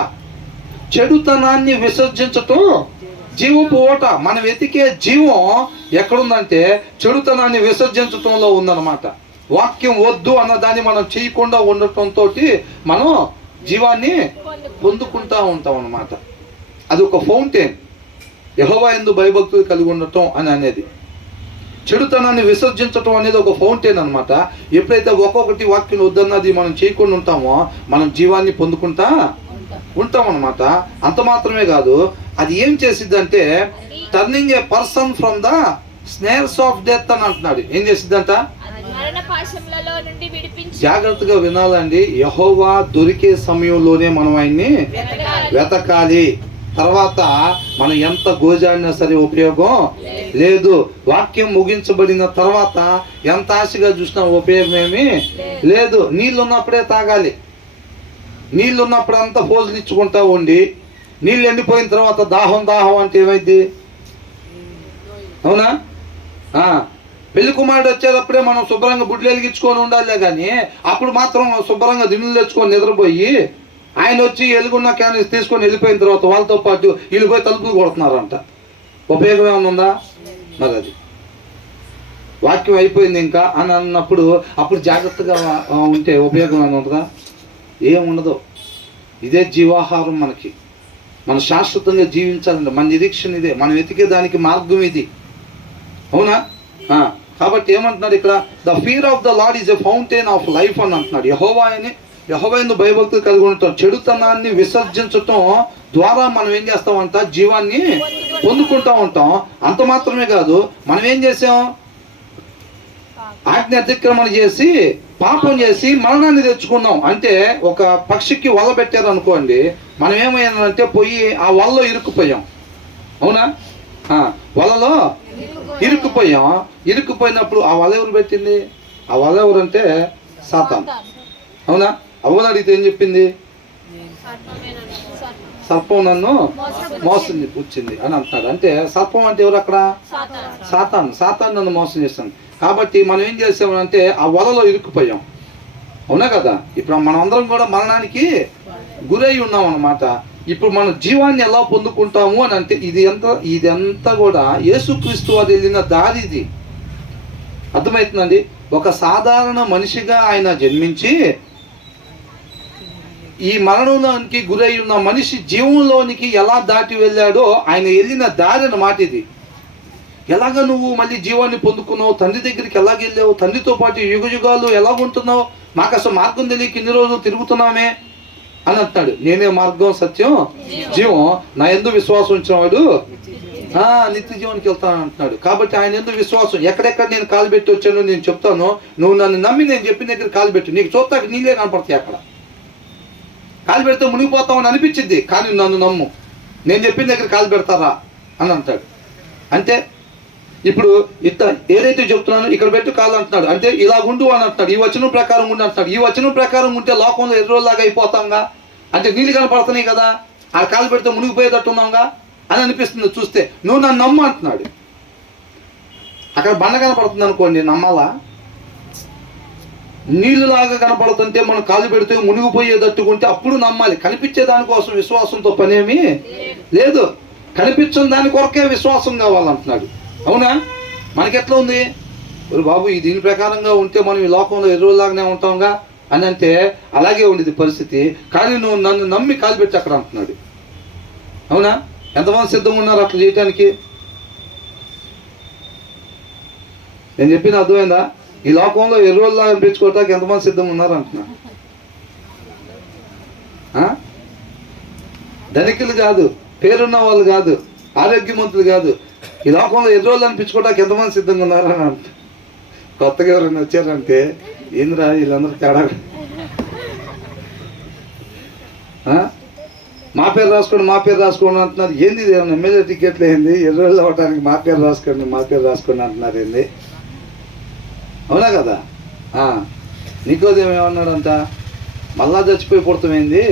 చెడుతనాన్ని విసర్జించటం జీవపు ఓట. మనం వెతికే జీవం ఎక్కడుందంటే చెడుతనాన్ని విసర్జించటంలో ఉందన్నమాట. వాక్యం వద్దు అన్న దాన్ని మనం చేయకుండా ఉండటంతో మనం జీవాన్ని పొందుకుంటా ఉంటాం అన్నమాట. అది ఒక ఫౌంటైన్. యెహోవా యందు భయభక్తులు కలిగి ఉండటం అని అనేది, చెడుతనాన్ని విసర్జించటం అనేది ఒక ఫౌంటైన్ అనమాట. ఎప్పుడైతే ఒక్కొక్కటి వాక్యం వద్దన్నది మనం చేయకుండా ఉంటామో మనం జీవాన్ని పొందుకుంటా ఉంటాం అనమాట. అంత మాత్రమే కాదు, అది ఏం చేసిద్దంటే turning a person from the snares of death అని అంటున్నాడు. ఏం చేసిద్దంట, జాగ్రత్తగా వినాలండి. యెహోవా దొరికే సమయంలోనే మనం ఆయన్ని వెతకాలి. తర్వాత మనం ఎంత గోజాడినా సరే ఉపయోగం లేదు. వాక్యం ముగించబడిన తర్వాత ఎంత ఆశగా చూసినా ఉపయోగం ఏమీ లేదు. నీళ్ళు ఉన్నప్పుడే తాగాలి. నీళ్ళు ఉన్నప్పుడు అంతా ఫోజులు ఇచ్చుకుంటా ఉండి నీళ్ళు ఎండిపోయిన తర్వాత దాహం అంటే ఏమైంది? అవునా? పెళ్లి కుమారుడు వచ్చేటప్పుడే మనం శుభ్రంగా బుడ్లు వెలిగించుకొని ఉండాలే కానీ అప్పుడు మాత్రం శుభ్రంగా దినులు తెచ్చుకొని నిద్రపోయి ఆయన వచ్చి ఎలుగున్న క్యాన్స్ తీసుకొని వెళ్ళిపోయిన తర్వాత వాళ్ళతో పాటు వీళ్ళు పోయి తలుపులు కొడుతున్నారంట. ఉపయోగం ఏమైనా ఉందా? మరి అది వాక్యం అయిపోయింది ఇంకా అని అన్నప్పుడు అప్పుడు జాగ్రత్తగా ఉంటే ఉపయోగం ఏమైనా ఉంటుందా? ఏముండదు. ఇదే జీవాహారం. మనం శాశ్వతంగా జీవించాలంటే మన నిరీక్షణ ఇదే, మనం వెతికే దానికి మార్గం ఇది. అవునా? కాబట్టి ఏమంటున్నాడు ఇక్కడ, the fear of the lord is a fountain of life అని అంటున్నాడు. యెహోవా యందు భయభక్తులు కలిగి ఉండటం, చెడుతనాన్ని విసర్జించటం ద్వారా మనం ఏం చేస్తామంట, జీవాన్ని పొందుకుంటా ఉంటాం. అంత మాత్రమే కాదు, మనం ఏం చేసాం, ఆజ్ఞ అతిక్రమణ చేసి పాపం చేసి మరణాన్ని తెచ్చుకున్నాం. అంటే ఒక పక్షికి వల పెట్టారు అనుకోండి, మనం ఏమైందంటే పోయి ఆ వలలో ఇరుక్కుపోయాం. అవునా? వలలో ఇరుక్కుపోయినప్పుడు ఆ వల ఎవరు పెట్టింది? ఆ వల ఎవరంటే సాతాను. అవునా? అవ్వని అడిగితే ఏం చెప్పింది? సర్పం నన్ను మోసం వచ్చింది అని అంటున్నాడు. అంటే సర్పం అంటే ఎవరు అక్కడ? సాతాను నన్ను మోసం చేస్తాను. కాబట్టి మనం ఏం చేసామంటే ఆ వలలో ఇరుక్కుపోయాం. అవునా కదా? ఇప్పుడు మనం అందరం కూడా మరణానికి గురై ఉన్నాం అన్నమాట. ఇప్పుడు మన జీవాన్ని ఎలా పొందుకుంటాము అని అంటే ఇదంతా కూడా యేసుక్రీస్తు వారు వెళ్ళిన దారి ఇది. అర్థమవుతుందండి? ఒక సాధారణ మనిషిగా ఆయన జన్మించి ఈ మరణంలోనికి గురై ఉన్న మనిషి జీవంలోనికి ఎలా దాటి వెళ్ళాడో ఆయన వెళ్ళిన దారి అన్నమాట ఇది. ఎలాగ నువ్వు మళ్ళీ జీవాన్ని పొందుకున్నావు, తండ్రి దగ్గరికి ఎలాగ వెళ్ళావు, తండ్రితో పాటు యుగ యుగాలు ఎలాగుంటున్నావు, మాకు అసలు మార్గం తెలియక ఇన్ని రోజులు తిరుగుతున్నామే అని అంటున్నాడు. నేనే మార్గం సత్యం జీవం, నా యందు విశ్వాసం ఉంచినవాడు నిత్య జీవానికి వెళ్తాను అంటున్నాడు. కాబట్టి ఆయన యందు విశ్వాసం, ఎక్కడెక్కడ నేను కాలు పెట్టి వచ్చానో నేను చెప్తాను, నువ్వు నన్ను నమ్మి నేను చెప్పిన దగ్గర కాలు పెట్టు, నీకు చూస్తాక నీళ్ళే కనపడతాయి. అక్కడ కాలు పెడితే మునిగిపోతామని అనిపించింది, కానీ నన్ను నమ్ము, నేను చెప్పిన దగ్గర కాలు పెడతారా అని అంటాడు. అంటే ఇప్పుడు ఇట్లా ఏదైతే చెప్తున్నానో ఇక్కడ పెట్టు కాలు అంటున్నాడు, అంటే ఇలా ఉండు అని అంటున్నాడు. ఈ వచనం ప్రకారం ఉండి అంటున్నాడు. ఈ వచనం ప్రకారం ఉంటే లోకంలో ఎర్రోలాగా అయిపోతాంగా, అంటే నీళ్ళు కనపడుతున్నాయి కదా, ఆ కాలు పెడితే మునిగిపోయేటట్టు ఉన్నాంగా అని అనిపిస్తుంది చూస్తే. నువ్వు నన్ను నమ్ము అంటున్నాడు. అక్కడ బండ కనపడుతుంది అనుకోండి, నమ్మాలా? నీళ్ళులాగా కనపడుతుంటే మనం కాలు పెడితే మునిగిపోయేటట్టుకుంటే అప్పుడు నమ్మాలి. కనిపించే దానికోసం విశ్వాసంతో పనేమీ లేదు, కనిపించని దాని కొరకే విశ్వాసం కావాలంటున్నాడు. అవునా? మనకెట్లా ఉంది, బాబు ఈ దీని ప్రకారంగా ఉంటే మనం ఈ లోకంలో ఎరువులాగానే ఉంటాంగా అని అంటే అలాగే ఉండేది పరిస్థితి. కానీ నువ్వు నన్ను నమ్మి కాలు పెట్టి అక్కడ అంటున్నాడు. అవునా? ఎంతమంది సిద్ధంగా ఉన్నారు అట్లా చేయటానికి? నేను చెప్పిన అర్థమైందా? ఈ లోకంలో ఎరువుల్లాగా అనిపించుకోవటానికి ఎంతమంది సిద్ధంగా ఉన్నారు అంటున్నా. ధనికులు కాదు, పేరున్న వాళ్ళు కాదు, ఆరోగ్యవంతులు కాదు, ఈ లోకంలో ఎరువులు అనిపించుకోవడానికి ఎంతమంది సిద్ధంగా ఉన్నారు అని అంట. కొత్తగా ఎవరైనా వచ్చారంటే ఏందిరా వీళ్ళందరూ తేడా, మా పేరు రాసుకోండి మా పేరు రాసుకోండి అంటున్నారు. ఏంది ఎమ్మెల్యే టికెట్లు ఏంది, ఎరువులు అవ్వడానికి మా పేరు రాసుకోండి అంటున్నారు ఏంది? అవునా కదా? నీకోదేమో ఏమన్నాడంట, మళ్ళా చచ్చిపోయి పుడతామైంది,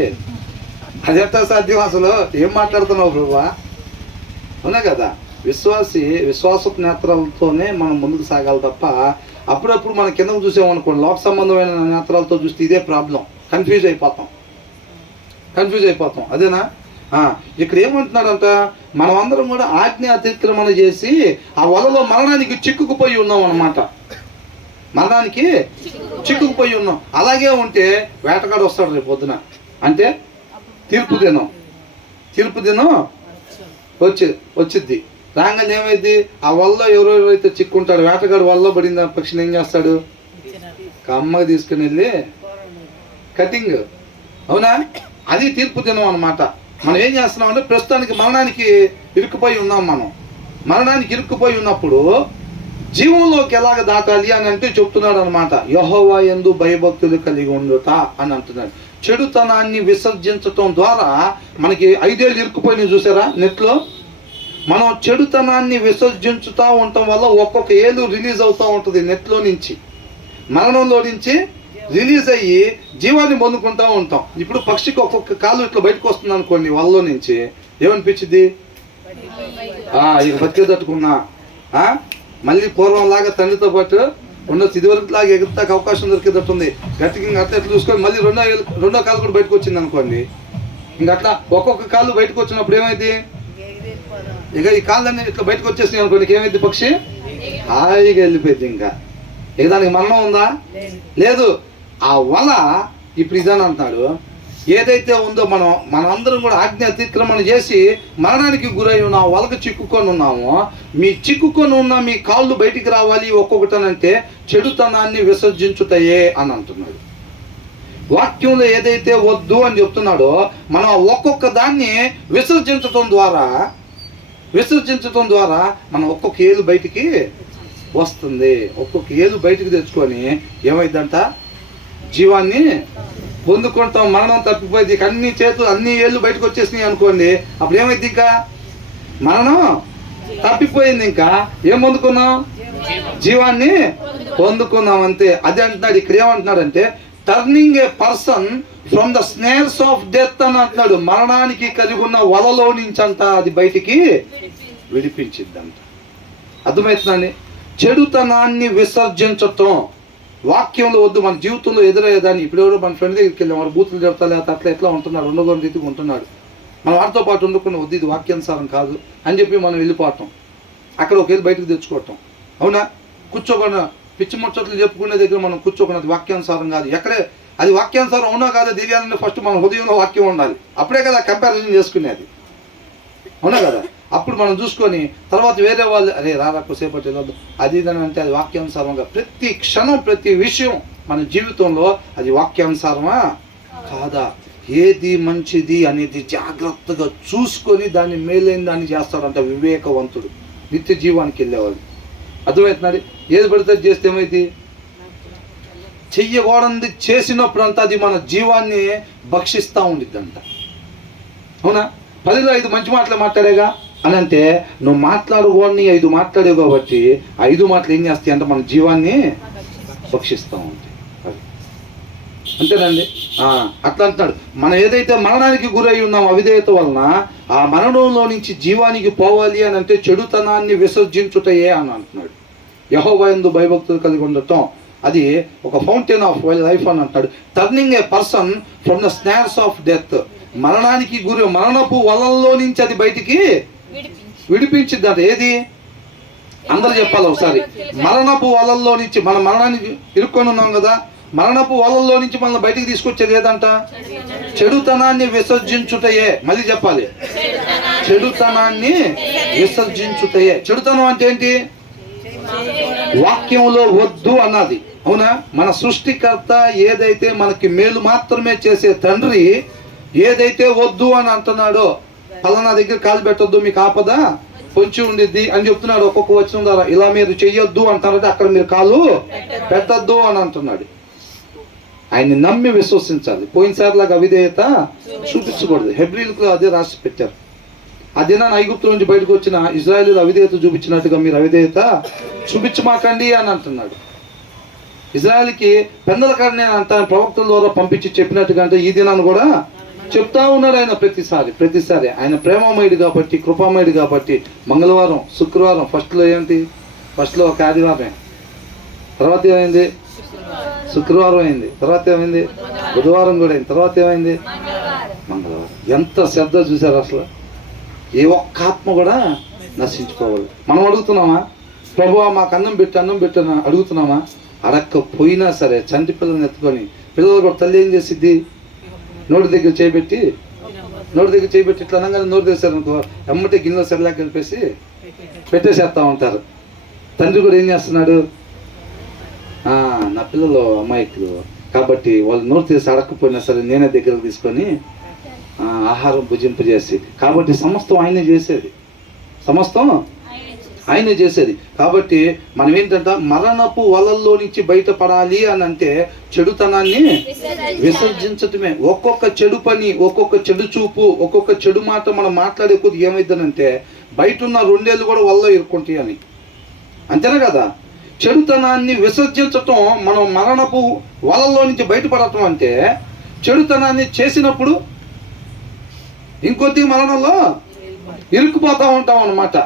అది ఎట్లా సాధ్యం, అసలు ఏం మాట్లాడుతున్నావు ప్రభువా? అవునా కదా? విశ్వాసపు నేత్రాలతోనే మనం ముందుకు సాగాలి తప్ప అప్పుడప్పుడు మనం కిందకు చూసామనుకోండి, లోక సంబంధమైన నేత్రాలతో చూస్తే ఇదే ప్రాబ్లం, కన్ఫ్యూజ్ అయిపోతాం. అదేనా? ఇక్కడ ఏమంటున్నాడంట, మనం అందరం కూడా ఆజ్ఞ అతిక్రమణ చేసి ఆ వలలో మరణానికి చిక్కుకుపోయి ఉన్నాం అన్నమాట. మరణానికి చిక్కుకుపోయి ఉన్నాం. అలాగే ఉంటే వేటగాడు వస్తాడు రేపు పొద్దున, అంటే తీర్పు దినం వచ్చిద్ది. రాగానే ఏమైంది, ఆ వల్ల ఎవరెవరైతే చిక్కుంటాడు, వేటగాడు వల్ల పడిన పక్షిని ఏం చేస్తాడు, కమ్మగా తీసుకుని వెళ్ళి కటింగ్. అవునా? అది తీర్పు దినం అన్నమాట. మనం ఏం చేస్తున్నాం అంటే ప్రస్తుతానికి మరణానికి ఇరుక్కుపోయి ఉన్నాం. మనం మరణానికి ఇరుక్కుపోయి ఉన్నప్పుడు జీవంలోకి ఎలాగ దాటాలి అని అంటే చెప్తున్నాడు అనమాట. యెహోవా యందు భయభక్తులు కలిగి ఉండుట అని అంటున్నాడు. చెడుతనాన్ని విసర్జించటం ద్వారా మనకి 5 ఏళ్ళు ఇరుక్కుపోయినాయి చూసారా నెట్లో. మనం చెడుతనాన్ని విసర్జించుతూ ఉండటం వల్ల ఒక్కొక్క ఏళ్ళు రిలీజ్ అవుతూ ఉంటుంది నెట్లో నుంచి, మరణంలో నుంచి రిలీజ్ అయ్యి జీవాన్ని పొందుకుంటూ ఉంటాం. ఇప్పుడు పక్షికి ఒక్కొక్క కాలు ఇట్లా బయటకు వస్తుంది అనుకోండి వల్ల నుంచి, ఏమనిపించింది, ఇక బతికే తట్టుకున్నా, మళ్ళీ పూర్వంలాగా తండ్రితో పాటు ఉండొచ్చు, ఇదివరకు లాగా ఎగురుతాక అవకాశం దొరికేటట్టుంది. గట్టికి ఇంకా అట్లా చూసుకొని మళ్ళీ రెండో కాలు కూడా బయటకు వచ్చింది అనుకోండి, ఇంక అట్లా ఒక్కొక్క కాలు బయటకు వచ్చినప్పుడు ఏమైంది, ఇక ఈ కాళ్ళన్నీ ఇట్లా బయటకు వచ్చేసినాయి అనుకోండి, ఏమైంది, పక్షి హాయిగా వెళ్ళిపోయింది. ఇంకా ఇక దానికి మరణం ఉందా? లేదు. ఆ వల ఇప్పుడు ఇదని అంటున్నాడు, ఏదైతే ఉందో మనందరం కూడా ఆజ్ఞ అతిక్రమణ చేసి మరణానికి గురై ఉన్న వలకు చిక్కుకొని ఉన్నామో, మీ చిక్కుకొని ఉన్న మీ కాళ్ళు బయటికి రావాలి ఒక్కొక్కటనంటే చెడుతనాన్ని విసర్జించుతాయే అని అంటున్నాడు. వాక్యంలో ఏదైతే వద్దు అని చెప్తున్నాడో మనం ఒక్కొక్క దాన్ని విసర్జించటం ద్వారా మనం ఒక్కొక్క ఏలు బయటికి వస్తుంది. ఒక్కొక్క ఏలు బయటికి తెచ్చుకొని ఏమైందంట, జీవాన్ని పొందుకుంటాం. మరణం తప్పిపోయింది, అన్ని ఏళ్ళు బయటకు వచ్చేసినాయి అనుకోండి, అప్పుడు ఏమైంది, ఇంకా మరణం తప్పిపోయింది, ఇంకా ఏం పొందుకున్నాం, జీవాన్ని పొందుకున్నాం అంతే. అదే అంటున్నాడు. ఇక్కడ ఏమంటున్నాడంటే turning a person from the snares of death అని అంటున్నాడు. మరణానికి కలిగి ఉన్న వలలో నుంచి అంట అది బయటికి విడిపించిందంట. అర్థమవుతుందండి? చెడుతనాన్ని విసర్జించటం వాక్యంలో వద్దు. మన జీవితంలో ఎదురయ్యేదాన్ని, ఇప్పుడు ఎవరో మన ఫ్రెండ్ దగ్గరికి వెళ్ళాం, వాడు బూతులు చెప్తా లేకపోతే అట్లా ఎట్లా ఉంటున్నాడు, ఉండగోని రీతికి ఉంటున్నాడు, మనం వాటితో పాటు ఉండకుండా వద్దు, ఇది వాక్యానుసారం కాదు అని చెప్పి మనం వెళ్ళిపోవటం, అక్కడ ఒక వెళ్ళి బయటకు తెచ్చుకోవటం. అవునా? కూర్చోకుండా పిచ్చి ముచ్చట్లు చెప్పుకునే దగ్గర మనం కూర్చోకున్నది వాక్యానుసారం కాదు. ఎక్కడే అది వాక్యానుసారం అవునా కాదా దివ్యాన్ని ఫస్ట్ మన హృదయంలో వాక్యం ఉండాలి. అప్పుడే కదా కంపారిజన్ చేసుకునేది, అవునా కదా? అప్పుడు మనం చూసుకొని తర్వాత వేరే వాళ్ళు అరే రారా కొసేపటి అది ఇదని అంటే అది వాక్యానుసారంగా ప్రతి క్షణం ప్రతి విషయం మన జీవితంలో అది వాక్యానుసారమా కాదా, ఏది మంచిది అనేది జాగ్రత్తగా చూసుకొని దాన్ని మేలైన దాన్ని చేస్తాడంట వివేకవంతుడు, నిత్య జీవానికి వెళ్ళేవాడు. అర్థమవుతున్నది? ఏది పడితే చేస్తే ఏమైంది, చెయ్యకూడదు చేసినప్పుడు అంతా అది మన జీవాన్ని భక్షిస్తూ ఉండిద్దంట. అవునా? 10లో 5 మంచి మాటలు మాట్లాడేగా అని అంటే నువ్వు మాట్లాడకూడని 5 మాట్లాడేవు కాబట్టి 5 మాటలు ఏం చేస్తాయి అంటే మన జీవాన్ని భక్షిస్తూ ఉంటాయి. అంతేనండి. అట్లా అంటున్నాడు. మనం ఏదైతే మరణానికి గురై ఉన్నాం అవిధేయత వలన, ఆ మరణంలో నుంచి జీవానికి పోవాలి అని అంటే చెడుతనాన్ని విసర్జించుటయే అని అంటున్నాడు. యెహోవా యందు భయభక్తులు కలిగి ఉండటం అది ఒక ఫౌంటైన్ ఆఫ్ లైఫ్ అని అంటాడు. Turning a person from the snares of death, మరణానికి గురి మరణపు వలల్లో నుంచి అది బయటికి విడిపించిద్దంట. ఏది అందరూ చెప్పాలి ఒకసారి. మరణపు వలల్లో నుంచి మనం మరణానికి ఇరుక్కొని ఉన్నాం కదా, మరణపు వలల్లో నుంచి మనల్ని బయటికి తీసుకొచ్చేది ఏదంట, చెడుతనాన్ని విసర్జించుటయే. మళ్ళీ చెప్పాలి, చెడుతనాన్ని విసర్జించుటయే. చెడుతనం అంటే ఏంటి? వాక్యంలో వద్దు అన్నది. అవునా? మన సృష్టికర్త ఏదైతే మనకి మేలు మాత్రమే చేసే తండ్రి ఏదైతే వద్దు అని అంటున్నాడో, ఫలానా దగ్గర కాలు పెట్టొద్దు మీకు ఆపద పొంచి ఉండిద్ది అని చెప్తున్నాడు. ఒక్కొక్క వచనం ద్వారా ఇలా మీరు చెయ్యొద్దు అంటున్నాడు, అక్కడ మీరు కాలు పెట్టద్దు అని అంటున్నాడు. ఆయన్ని నమ్మి విశ్వసించాలి. పోయినసారిలాగా అవిధేయత చూపించకూడదు. హెబ్రీలకు అదే రాసి పెట్టారు. ఆ దినాన్ని ఐగుప్తు నుంచి బయటకు వచ్చిన ఇజ్రాయేలీలు అవిధేయత చూపించినట్టుగా మీరు అవిధేయత చూపించమాకండి అని అంటున్నాడు. ఇజ్రాయేల్కి పెందల కాడ నేను అంటాను ప్రవక్తల ద్వారా పంపించి చెప్పినట్టుగా అంటే ఈ దినాన్ని కూడా చెప్తా ఉన్నాడు ఆయన. ప్రతిసారి ఆయన ప్రేమమయుడు కాబట్టి, కృపామయుడు కాబట్టి మంగళవారం, శుక్రవారం ఫస్ట్లో ఏంటి, ఫస్ట్లో ఒక ఆదివారమే, తర్వాత ఏమైంది శుక్రవారం అయింది, తర్వాత ఏమైంది బుధవారం కూడా అయింది, తర్వాత ఏమైంది మంగళవారం. ఎంత శ్రద్ధ చూసారు అసలు. ఏ ఒక్క ఆత్మ కూడా నశించుకోవాలి. మనం అడుగుతున్నామా ప్రభువా మాకు అన్నం పెట్టని అడుగుతున్నామా? అడక్కపోయినా సరే చంటి పిల్లల్ని ఎత్తుకొని, పిల్లలు కూడా తల్లి ఏం చేసిద్ది, నోటి దగ్గర చేయబెట్టి ఇట్లా అనగానే నోరు తెస్తారు అనుకో, ఎమ్మటే గిన్నెలో సరిలాగా కలిపేసి పెట్టేసేస్తా ఉంటారు. తండ్రి కూడా ఏం చేస్తున్నాడు, నా పిల్లలు అమాయకులు కాబట్టి వాళ్ళు నోరు తీసి అడగకపోయినా సరే నేనే దగ్గరకు తీసుకొని ఆహారం భుజింపజేసి, కాబట్టి సమస్తం ఆయనే చేసేది. కాబట్టి మనం ఏంటంటే మరణపు వలల్లో నుంచి బయటపడాలి అని అంటే చెడుతనాన్ని విసర్జించటమే. ఒక్కొక్క చెడు పని, ఒక్కొక్క చెడు చూపు, ఒక్కొక్క చెడు మాట మనం మాట్లాడే కొద్ది ఏమైందనంటే బయట ఉన్న 2 ఏళ్ళు కూడా వల్ల ఇరుక్కుంటాయి అని. అంతేనా కదా? చెడుతనాన్ని విసర్జించటం, మనం మరణపు వలల్లో నుంచి బయటపడటం అంటే చెడుతనాన్ని చేసినప్పుడు ఇంకొద్ది మరణంలో ఇరుక్కుపోతూ ఉంటాం అన్నమాట.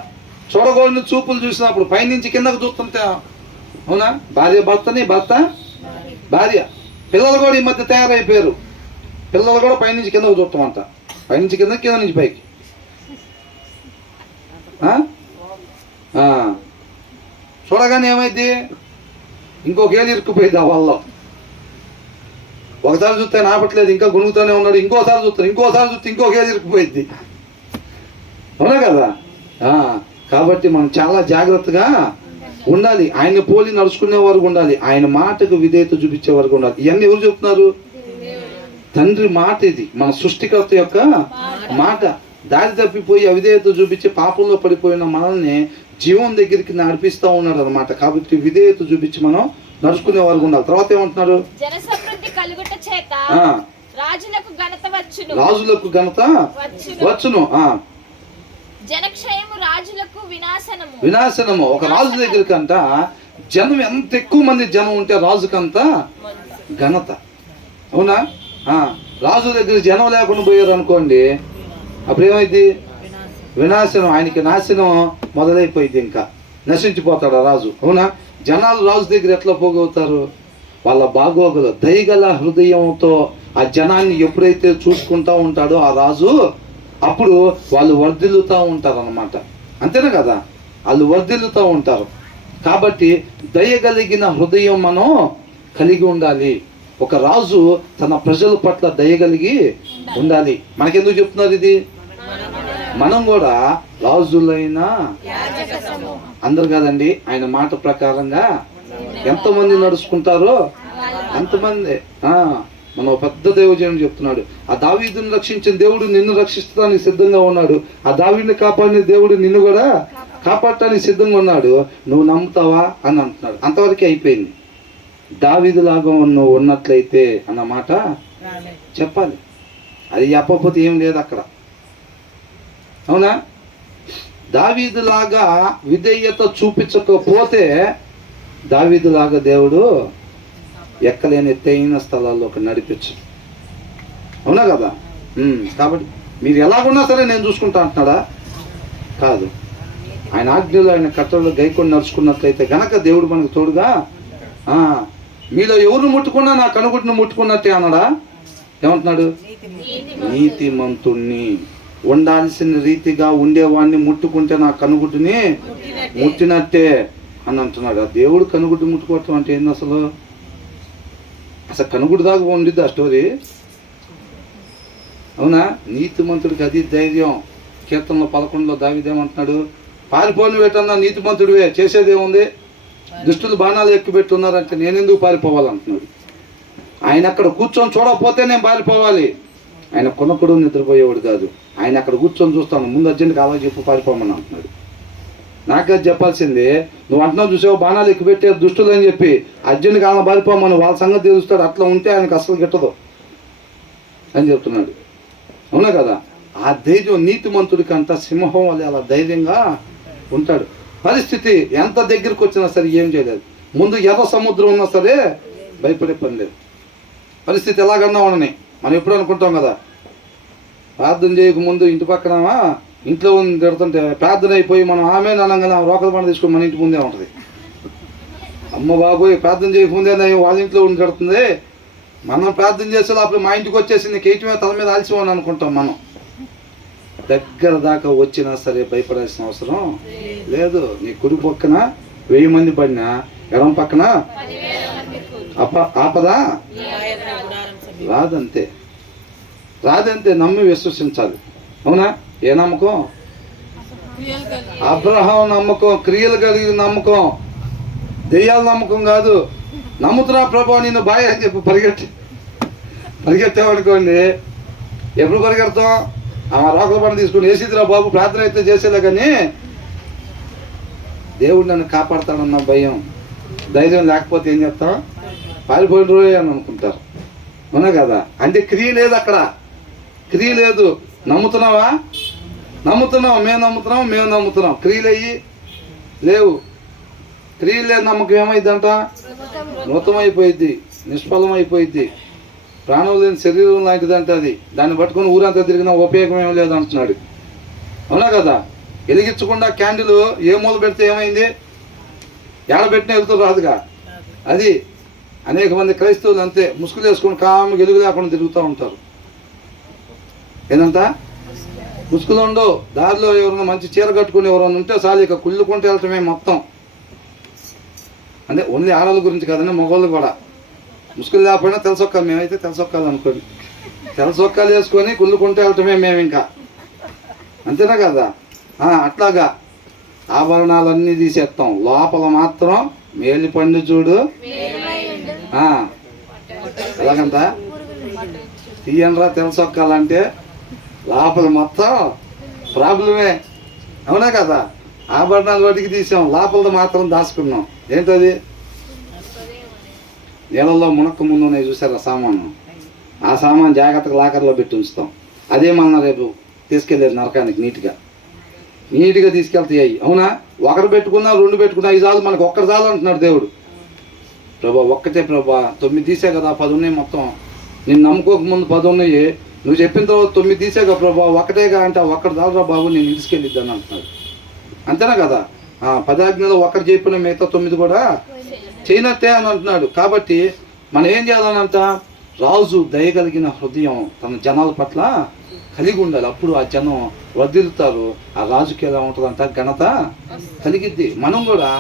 చూడగోడిని చూపులు చూసినప్పుడు పైనుంచి కిందకు చూస్తుంటే, అవునా? భార్య భర్తని, భర్త భార్య, పిల్లలు కూడా ఈ మధ్య తయారైపోయారు. పిల్లలు కూడా పైనుంచి కిందకు చూస్తామంట, పైనుంచి కింద, కింద నుంచి పైకి. చూడగానే ఏమైంది, ఇంకొక ఏళ్ళు ఇరుక్కుపోయింది ఆ వల్ల. ఒకసారి చూస్తే నాపట్లేదు, ఇంకా గుణుగుతూనే ఉన్నాడు, ఇంకోసారి చూస్తే ఇంకొక ఏళ్ళు ఇరుక్కుపోయింది. అవునా కదా? కాబట్టి మనం చాలా జాగ్రత్తగా ఉండాలి. ఆయన పోలి నడుచుకునే వరకు ఉండాలి, ఆయన మాటకు విధేయత చూపించే వరకు ఉండాలి. ఇవన్నీ ఎవరు చెప్తున్నారు? తండ్రి మాట. ఇది మన సృష్టికర్త యొక్క మాట. దారి తప్పిపోయి అవిధేయత చూపించి పాపంలో పడిపోయిన మనల్ని జీవం దగ్గరికి నడిపిస్తూ ఉన్నాడు అనమాట. కాబట్టి విధేయత చూపించి మనం నడుచుకునే వరకు ఉండాలి. తర్వాత ఏమంటున్నారు? రాజులకు ఘనత వచ్చును, వినాశనము. ఒక రాజు దగ్గరికి అంట జనం ఎంత ఎక్కువ మంది జనం ఉంటే రాజుకంతా ఘనత. అవునా? రాజు దగ్గర జనం లేకుండా పోయారు అనుకోండి, అప్పుడు ఏమైంది? వినాశనం. ఆయనకి నాశనం మొదలైపోయింది, ఇంకా నశించిపోతాడు ఆ రాజు. అవునా? జనాలు రాజు దగ్గర ఎట్లా పోగవుతారు? వాళ్ళ బాగోగులు, దయగల హృదయంతో ఆ జనాన్ని ఎప్పుడైతే చూసుకుంటా ఉంటాడో ఆ రాజు, అప్పుడు వాళ్ళు వర్ధిల్లుతూ ఉంటారు అన్నమాట. అంతేనా కదా? వాళ్ళు వర్ధిల్లుతూ ఉంటారు. కాబట్టి దయగలిగిన హృదయం మనం కలిగి ఉండాలి. ఒక రాజు తన ప్రజల పట్ల దయగలిగి ఉండాలి. మనకెందుకు చెప్తున్నారు ఇది? మనం కూడా రాజులైనా అందరు కాదండి, ఆయన మాట ప్రకారంగా ఎంతమంది నడుచుకుంటారో అంతమంది. మనం పెద్ద దైవజనుడు చెప్తున్నాడు, ఆ దావీదుని రక్షించిన దేవుడు నిన్ను రక్షించడానికి సిద్ధంగా ఉన్నాడు. ఆ దావీదుని కాపాడిన దేవుడు నిన్ను కూడా కాపాడటానికి సిద్ధంగా ఉన్నాడు. నువ్వు నమ్ముతావా అని అంటున్నాడు. అంతవరకే అయిపోయింది. దావీదులాగా నువ్వు ఉన్నట్లయితే అన్న మాట చెప్పాలి. అది చెప్పకపోతే ఏం లేదు అక్కడ. అవునా? దావీదులాగా విధేయత చూపించకపోతే దావీదులాగా దేవుడు ఎక్కలేని ఎత్తైన స్థలాల్లోకి నడిపించు. అవునా కదా? కాబట్టి మీరు ఎలాగున్నా సరే నేను చూసుకుంటా అంటున్నాడా? కాదు. ఆయన ఆజ్ఞలు ఆయన కట్టడలు గైకొని నడుచుకున్నట్లయితే గనక దేవుడు మనకు తోడుగా. మీలో ఎవరు ముట్టుకున్నా నా కనుగుడ్డును ముట్టుకున్నట్టే అన్నాడా? ఏమంటున్నాడు? నీతిమంతుణ్ణి, ఉండాల్సిన రీతిగా ఉండేవాడిని ముట్టుకుంటే నా కనుగుడ్డుని ముట్టినట్టే అని అంటున్నాడు. ఆ దేవుడు కనుగుడ్డు ముట్టుకోవటం అంటే ఏంది అసలు? అసలు కనుగుడ్డు దాకా ఉండిద్ది ఆ స్టోరీ. అవునా? నీతిమంతుడికి అది ధైర్యం. కీర్తనలో 11లో దావీదేమంటున్నాడు? పారిపోని పెట్టన్నా నీతిమంతుడివే, చేసేదేముంది? దుష్టులు బాణాలు ఎక్కుపెట్టున్నారంటే నేనెందుకు పారిపోవాలంటున్నాడు. ఆయన అక్కడ కూర్చొని చూడకపోతే నేను పారిపోవాలి. ఆయన కొనకుడు నిద్రపోయేవాడు కాదు. ఆయన అక్కడ కూర్చొని చూస్తాను, ముందు అర్జెంట్గా అలా చెప్పు పారిపోమని అంటున్నాడు. నాకు అది చెప్పాల్సింది. నువ్వు అంటున్నావు చూసావు బాణాలు ఎక్కుపెట్టే దుష్టులు అని చెప్పి, అర్జెంట్గా అలా పారిపోమని వాళ్ళ సంగతి తెలుస్తాడు. అట్లా ఉంటే ఆయనకు అసలు గిట్టదు అని చెప్తున్నాడు. అవునా కదా? ఆ ధైర్యం నీతిమంతుడికి అంత సింహం వల్ల అలా ధైర్యంగా ఉంటాడు. పరిస్థితి ఎంత దగ్గరికి వచ్చినా సరే ఏం చేయలేదు. ముందు ఎర్ర సముద్రం ఉన్నా సరే భయపడే పని లేదు. పరిస్థితి ఎలాగన్నా ఉండని. మనం ఎప్పుడు అనుకుంటాం కదా, ప్రార్థన చేయకముందు ఇంటి పక్కన ఇంట్లో ఉంది తిడుతుంటే ప్రార్థన అయిపోయి మనం ఆమె అనగానే రోకల పంట తీసుకొని మన ఇంటి ముందే ఉంటుంది. అమ్మ బాబోయ్, ప్రార్థన చేయకముందే వాళ్ళ ఇంట్లో ఉండి తిడుతుంది, మనం ప్రార్థన చేసే అప్పుడు మా ఇంటికి వచ్చేసి నీకు ఏటమే తల మీద ఆల్చిపోని అనుకుంటాం. మనం దగ్గర దాకా వచ్చినా సరే భయపడాల్సిన అవసరం లేదు. నీ కుడి పక్కన 1000 మంది పడినా ఎడం పక్కన ఆపదా రాదంతే. రాదంతే. నమ్మి విశ్వసించాలి. అవునా? ఏ నమ్మకం? అబ్రహాం నమ్మకం, క్రియలు కలిగిన నమ్మకం, దెయ్యాల నమ్మకం కాదు. నమ్ముతున్నా ప్రభు నిన్ను బాయ్ అని చెప్పి పరిగెత్తామనుకోండి, ఎప్పుడు పరిగెడతాం? ఆ రోకల పంట తీసుకుని వేసిద్దిరా బాబు ప్రార్థన అయితే చేసేలే, కానీ దేవుడు నన్ను కాపాడతాడన్న భయం ధైర్యం లేకపోతే ఏం చెప్తాం? పారిపోయిన రోజు అని అనుకుంటారు. అవునా కదా? అంటే క్రియ లేదు అక్కడ, క్రియ లేదు. నమ్ముతున్నావా? నమ్ముతున్నాం, మేము నమ్ముతున్నాం. క్రియలు అయ్యి లేవు. క్రియలు లేదు నమ్మకం ఏమైందంట? మృతమైపోయిద్ది, నిష్ఫలం అయిపోయిద్ది. ప్రాణం లేని శరీరం లాంటిదంటే అది. దాన్ని పట్టుకొని ఊరంతా తిరిగినా ఉపయోగం ఏం లేదు అంటున్నాడు. అవునా కదా? వెలిగించకుండా క్యాండిల్ ఏ మూల పెడితే ఏమైంది? ఏడబెట్టిన వెళ్తూ రాదుగా. అది అనేక మంది క్రైస్తవులు అంతే, ముసుగులు వేసుకొని కాము వెలుగు లేకుండా తిరుగుతూ ఉంటారు. ఏందంట? ముసుగులు ఉండవు. దారిలో ఎవరైనా మంచి చీర కట్టుకుని ఎవరైనా ఉంటే చాలు, ఇక కుళ్ళుకుంటూ వెళ్ళటమే మొత్తం. అంటే ఓన్లీ ఆడవాళ్ళ గురించి కాదండి, మగవాళ్ళు కూడా. ముసుగులు లేకపోయినా తెలసొక్కాలి. మేమైతే తెలసొక్కాలి అనుకోండి, తెలసొక్కాలు వేసుకొని కుళ్ళుకుంటూ వెళ్ళటమే మేము ఇంకా. అంతేనా కదా? అట్లాగా ఆభరణాలన్నీ తీసేస్తాం, లోపల మాత్రం మేలి పండు చూడు. ఎలాగంత తీయనరా తెలసొక్కాలంటే లోపల మొత్తం ప్రాబ్లమే. అవునా కదా? ఆభరణాలు వాటికి తీసాం, లోపలతో మాత్రం దాచుకున్నాం. ఏంటది? నీళ్ళల్లో మునక్క ముందు ఉన్నాయి చూసారా సామాను, ఆ సామాన్ జాగ్రత్తగా లాకర్లో పెట్టి ఉంచుతాం. అదే మన రేపు తీసుకెళ్ళేది నరకానికి నీట్గా తీసుకెళ్తాయి. అవునా? ఒకరు పెట్టుకున్నా 2 పెట్టుకున్నా 5 చాలు, మనకు ఒక్కటి చాలు అంటున్నాడు దేవుడు. ప్రభా ఒక్కటే ప్రభా, 9 తీసే కదా, 10 ఉన్నాయి మొత్తం. నేను నమ్ముకోక ముందు 10 ఉన్నాయి, నువ్వు చెప్పిన తర్వాత 9 తీసాక ప్రభా ఒకటేగా అంటే ఒక్కటి చాలురా బాబు నేను తీసుకెళ్ళిద్దాను అంటున్నాడు. అంతేనా కదా? 10 ఆజ్ఞలో ఒకటి చెప్పిన మిగతా 9 కూడా చేయనట్టే అని అంటున్నాడు. కాబట్టి మనం ఏం చేయాలనంట? రాజు దయగలిగిన హృదయం తన జనాల పట్ల కలిగి ఉండాలి. అప్పుడు ఆ జనం వదిలుతారు. ఆ రాజుకి ఎలా ఉంటుందంట? ఘనత కలిగిద్ది. మనం కూడా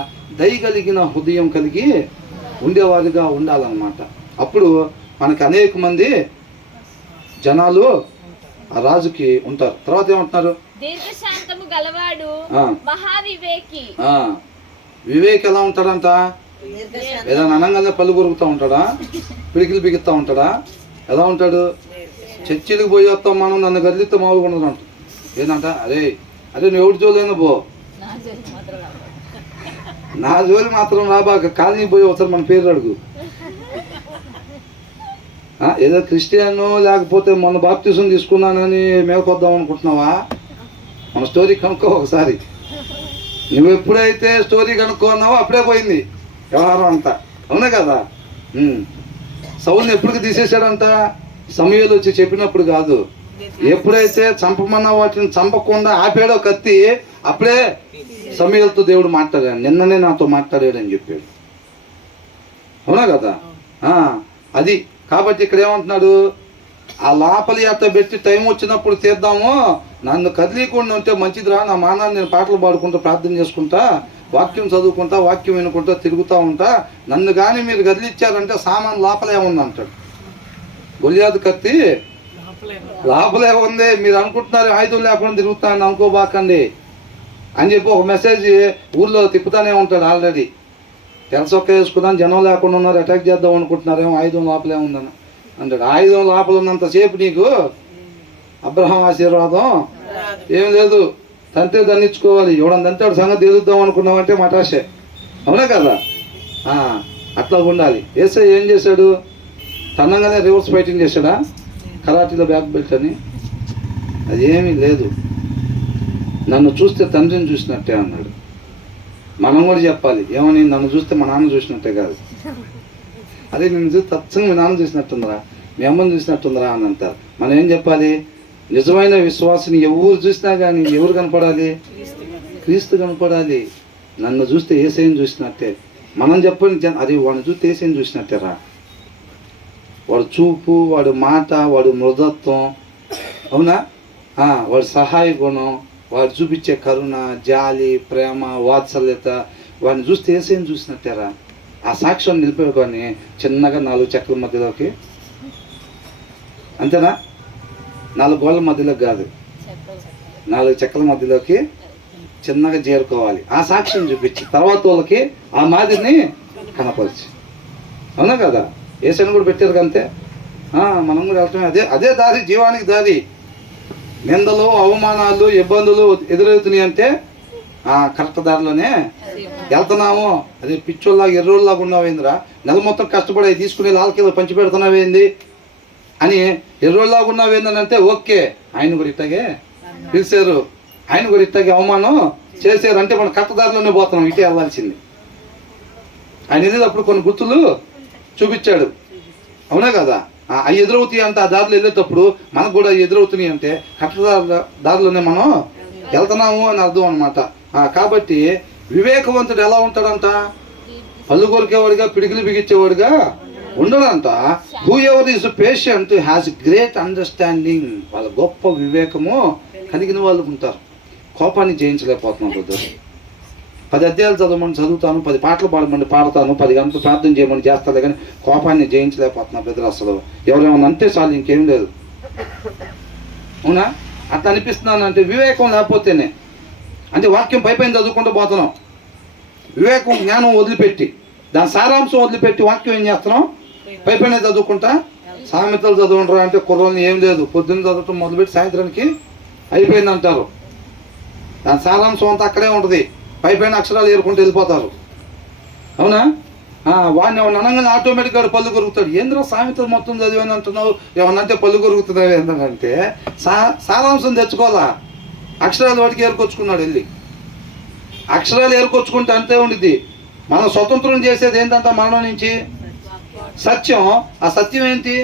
దయగలిగిన హృదయం కలిగి ఉండేవారిగా ఉండాలన్నమాట. అప్పుడు మనకి అనేక మంది జనాలు ఆ రాజుకి ఉంటారు. తర్వాత ఏమంటున్నారు? దీర్ఘశాంతము గలవాడు మహావివేకి. వివేక్ ఎలా ఉంటాడంట? ఏదైనా అనగానే పళ్ళు కొరుకుతూ ఉంటాడా? పిడికిలు బిగుతూ ఉంటాడా? ఎలా ఉంటాడు? చర్చిలకు పోయి వస్తాం మనం, నన్ను గదిలిస్తే మామూలుగా ఉండదు అంట. ఏంటంట? అరే నువ్వు ఎవరి జోలైనా పో, నా జోలి మాత్రం రాబాక, కాలనీ పోయి ఒకసారి మన పేరు అడుగు. ఏదో క్రిస్టియన్ లేకపోతే మొన్న బాప్తిజం తీసుకున్నానని మేకొద్దాం అనుకుంటున్నావా? మన స్టోరీ కనుక్కో ఒకసారి. నువ్వు ఎప్పుడైతే స్టోరీ కనుక్కున్నావో అప్పుడే పోయింది వ్యవహారం అంతా. అవునా కదా? సౌల్ని ఎప్పటికి తీసేశాడంట? సమయాలు వచ్చి చెప్పినప్పుడు కాదు. ఎప్పుడైతే చంపమన్న వాటిని చంపకుండా ఆపాడో కత్తి, అప్పుడే సమయాలతో దేవుడు మాట్లాడాడు. నిన్ననే నాతో మాట్లాడాడు అని చెప్పాడు. అవునా కదా? అది కాబట్టి ఇక్కడ ఏమంటున్నాడు? ఆ లోపలి అట్ట పెట్టి టైం వచ్చినప్పుడు తీద్దాము, నన్ను కదిలీకుండా ఉంటే మంచిదిరా, నా మానాన్ని నేను పాటలు పాడుకుంటా, ప్రార్థన చేసుకుంటా, వాక్యం చదువుకుంటా, వాక్యం వినుకుంటా తిరుగుతూ ఉంటా, నన్ను కానీ మీరు కదిలిచ్చారంటే సామాన్ లోపలే ఉంది అంటాడు. గొలియాతు కత్తి లోపలే ఉంది, మీరు అనుకుంటున్నారు ఆయుధం లేకుండా తిరుగుతానని అనుకోబాకండి అని చెప్పి ఒక మెసేజ్ ఊర్లో తిప్పుతానే ఉంటాడు. ఆల్రెడీ తెలసొక్క వేసుకున్నాను, జనం లేకుండా ఉన్నారు, అటాక్ చేద్దాం అనుకుంటున్నారేమో, ఆయుధం లోపలే ఉందని అంటాడు. ఆయుధం లోపల ఉన్నంతసేపు నీకు అబ్రహాం ఆశీర్వాదం ఏం లేదు. తంతే దండించుకోవాలి. ఎవడని తంతాడు సంగతి ఎదుగుద్దాం అనుకున్నామంటే మటాషే. అవునా కదా? అట్లా ఉండాలి. ఏసై ఏం చేశాడు? తనంగానే రివర్స్ ఫైటింగ్ చేశాడా? కరాటీలో బ్యాక్ బెల్ట్ అని అదేమీ లేదు. నన్ను చూస్తే తండ్రిని చూసినట్టే అన్నాడు. మనం కూడా చెప్పాలి ఏమని? నన్ను చూస్తే మా నాన్న చూసినట్టే కాదు, అదే నిన్ను చూస్తే తచ్చంగా మీ నాన్న చూసినట్టుందరా, మీ అమ్మని చూసినట్టుందరా అని అంటారు. మనం ఏం చెప్పాలి? నిజమైన విశ్వాసిని ఎవరు చూసినా కానీ ఎవరు కనపడాలి? క్రీస్తు కనపడాలి. నన్ను చూస్తే ఏసైని చూసినట్టే. మనం చెప్పండి, అది వాడిని చూస్తే ఏసైని చూసినట్టేరా. వాడు చూపు, వాడు మాట, వాడు మృదత్వం, అవునా, వాడి సహాయ గుణం, వాడు చూపించే కరుణ, జాలి, ప్రేమ, వాత్సల్యత, వాడిని చూస్తే ఏసైని చూసినట్టేరా. ఆ సాక్ష్యం నిలిపేకొని చిన్నగా 4 చెక్కల మధ్యలోకి, అంతేనా? 4 గోళ్ళ మధ్యలోకి కాదు, 4 చెక్కల మధ్యలోకి చిన్నగా చేరుకోవాలి. ఆ సాక్ష్యం చూపించి తర్వాత వాళ్ళకి ఆ మాదిరిని కనపరిచి. అవునా కదా? ఏసైని కూడా పెట్టారు అంతే. మనం కూడా వెళ్తామే. అదే దారి, జీవానికి దారి. నిందలు, అవమానాలు, ఇబ్బందులు ఎదురవుతున్నాయి అంటే కరెక్ట్ దారిలోనే వెళ్తున్నాము. అది పిచ్చోళ్ళలాగా ఎర్రోళ్ళలాగా ఉన్నావేందిరా, నెల మొత్తం కష్టపడి తీసుకుని లాల్కీలో పంచి పెడుతున్నావేంది అని ఎర్రోళ్ళలాగా ఉన్నావేందని అంటే ఓకే, ఆయన కూడా ఇట్టాగే పిలిచారు, ఆయన కూడా ఇట్టాగే అవమానం చేశారు అంటే మనం కరెక్ట్ దారిలోనే పోతున్నాం, ఇటే వెళ్ళాల్సింది. ఆయన వెళ్ళేటప్పుడు కొన్ని గుర్తులు చూపించాడు. అవునా కదా? అవి ఎదురవుతాయి అంటే ఆ దారిలో వెళ్ళేటప్పుడు మనకు కూడా ఎదురవుతున్నాయి అంటే కరెక్ట్ దారిలోనే మనం వెళ్తున్నాము అని అర్థం అనమాట. కాబట్టి వివేకవంతుడు ఎలా ఉంటాడంట? పళ్ళు కొరికేవాడిగా, పిడికిలు బిగించేవాడిగా ఉండడంట. Whoever is patient has great understanding. వాళ్ళ గొప్ప వివేకము కలిగిన వాళ్ళు ఉంటారు. కోపాన్ని జయించలేకపోతున్నాం బ్రదర్. 10 అధ్యాయాలు చదవమని చదువుతాను, 10 పాటలు పాడమని పాడతాను, 10 గంటలు ప్రార్థన చేయమని చేస్తాను, కానీ కోపాన్ని జయించలేకపోతున్నా బ్రదర్. అసలు ఎవరేమన్నా అంటే చాలు, ఇంకేం లేదు. అవునా? అట్లా అనిపిస్తున్నాను అంటే వివేకం లేకపోతేనే. అంటే వాక్యం పైపైన చదువుకుంటూ పోతున్నాం, వివేకం జ్ఞానం వదిలిపెట్టి, దాని సారాంశం వదిలిపెట్టి వాక్యం ఏం చేస్తున్నాం? పైపైన చదువుకుంటా. సామెతలు చదువుకుంటారా అంటే కుర్రోళ్ళని ఏం లేదు, పొద్దున్న చదవటం మొదలుపెట్టి సాయంత్రానికి అయిపోయింది అంటారు. దాని సారాంశం అంతా అక్కడే ఉంటుంది, పైపైన అక్షరాలు ఏరుకుంటూ వెళ్ళిపోతారు. అవునా? వాడిని ఎవరిని అనగానే ఆటోమేటిక్గా పళ్ళు కొరుకుతాడు. ఏంద్రో సామెతలు మొత్తం చదివాని అంటున్నావు, ఏమన్నంటే పళ్ళు కొరుకుతున్నావు ఏంటంటే సారాంశం తెచ్చుకోవాలా. అక్షరాలు వాటికి ఏరుకొచ్చుకున్నాడు వెళ్ళి. అక్షరాలు ఏరుకొచ్చుకుంటే అంతే ఉండిద్ది. మనం స్వతంత్రం చేసేది ఏంటంటే మరణం నుంచి సత్యం. ఆ సత్యం ఏంటి?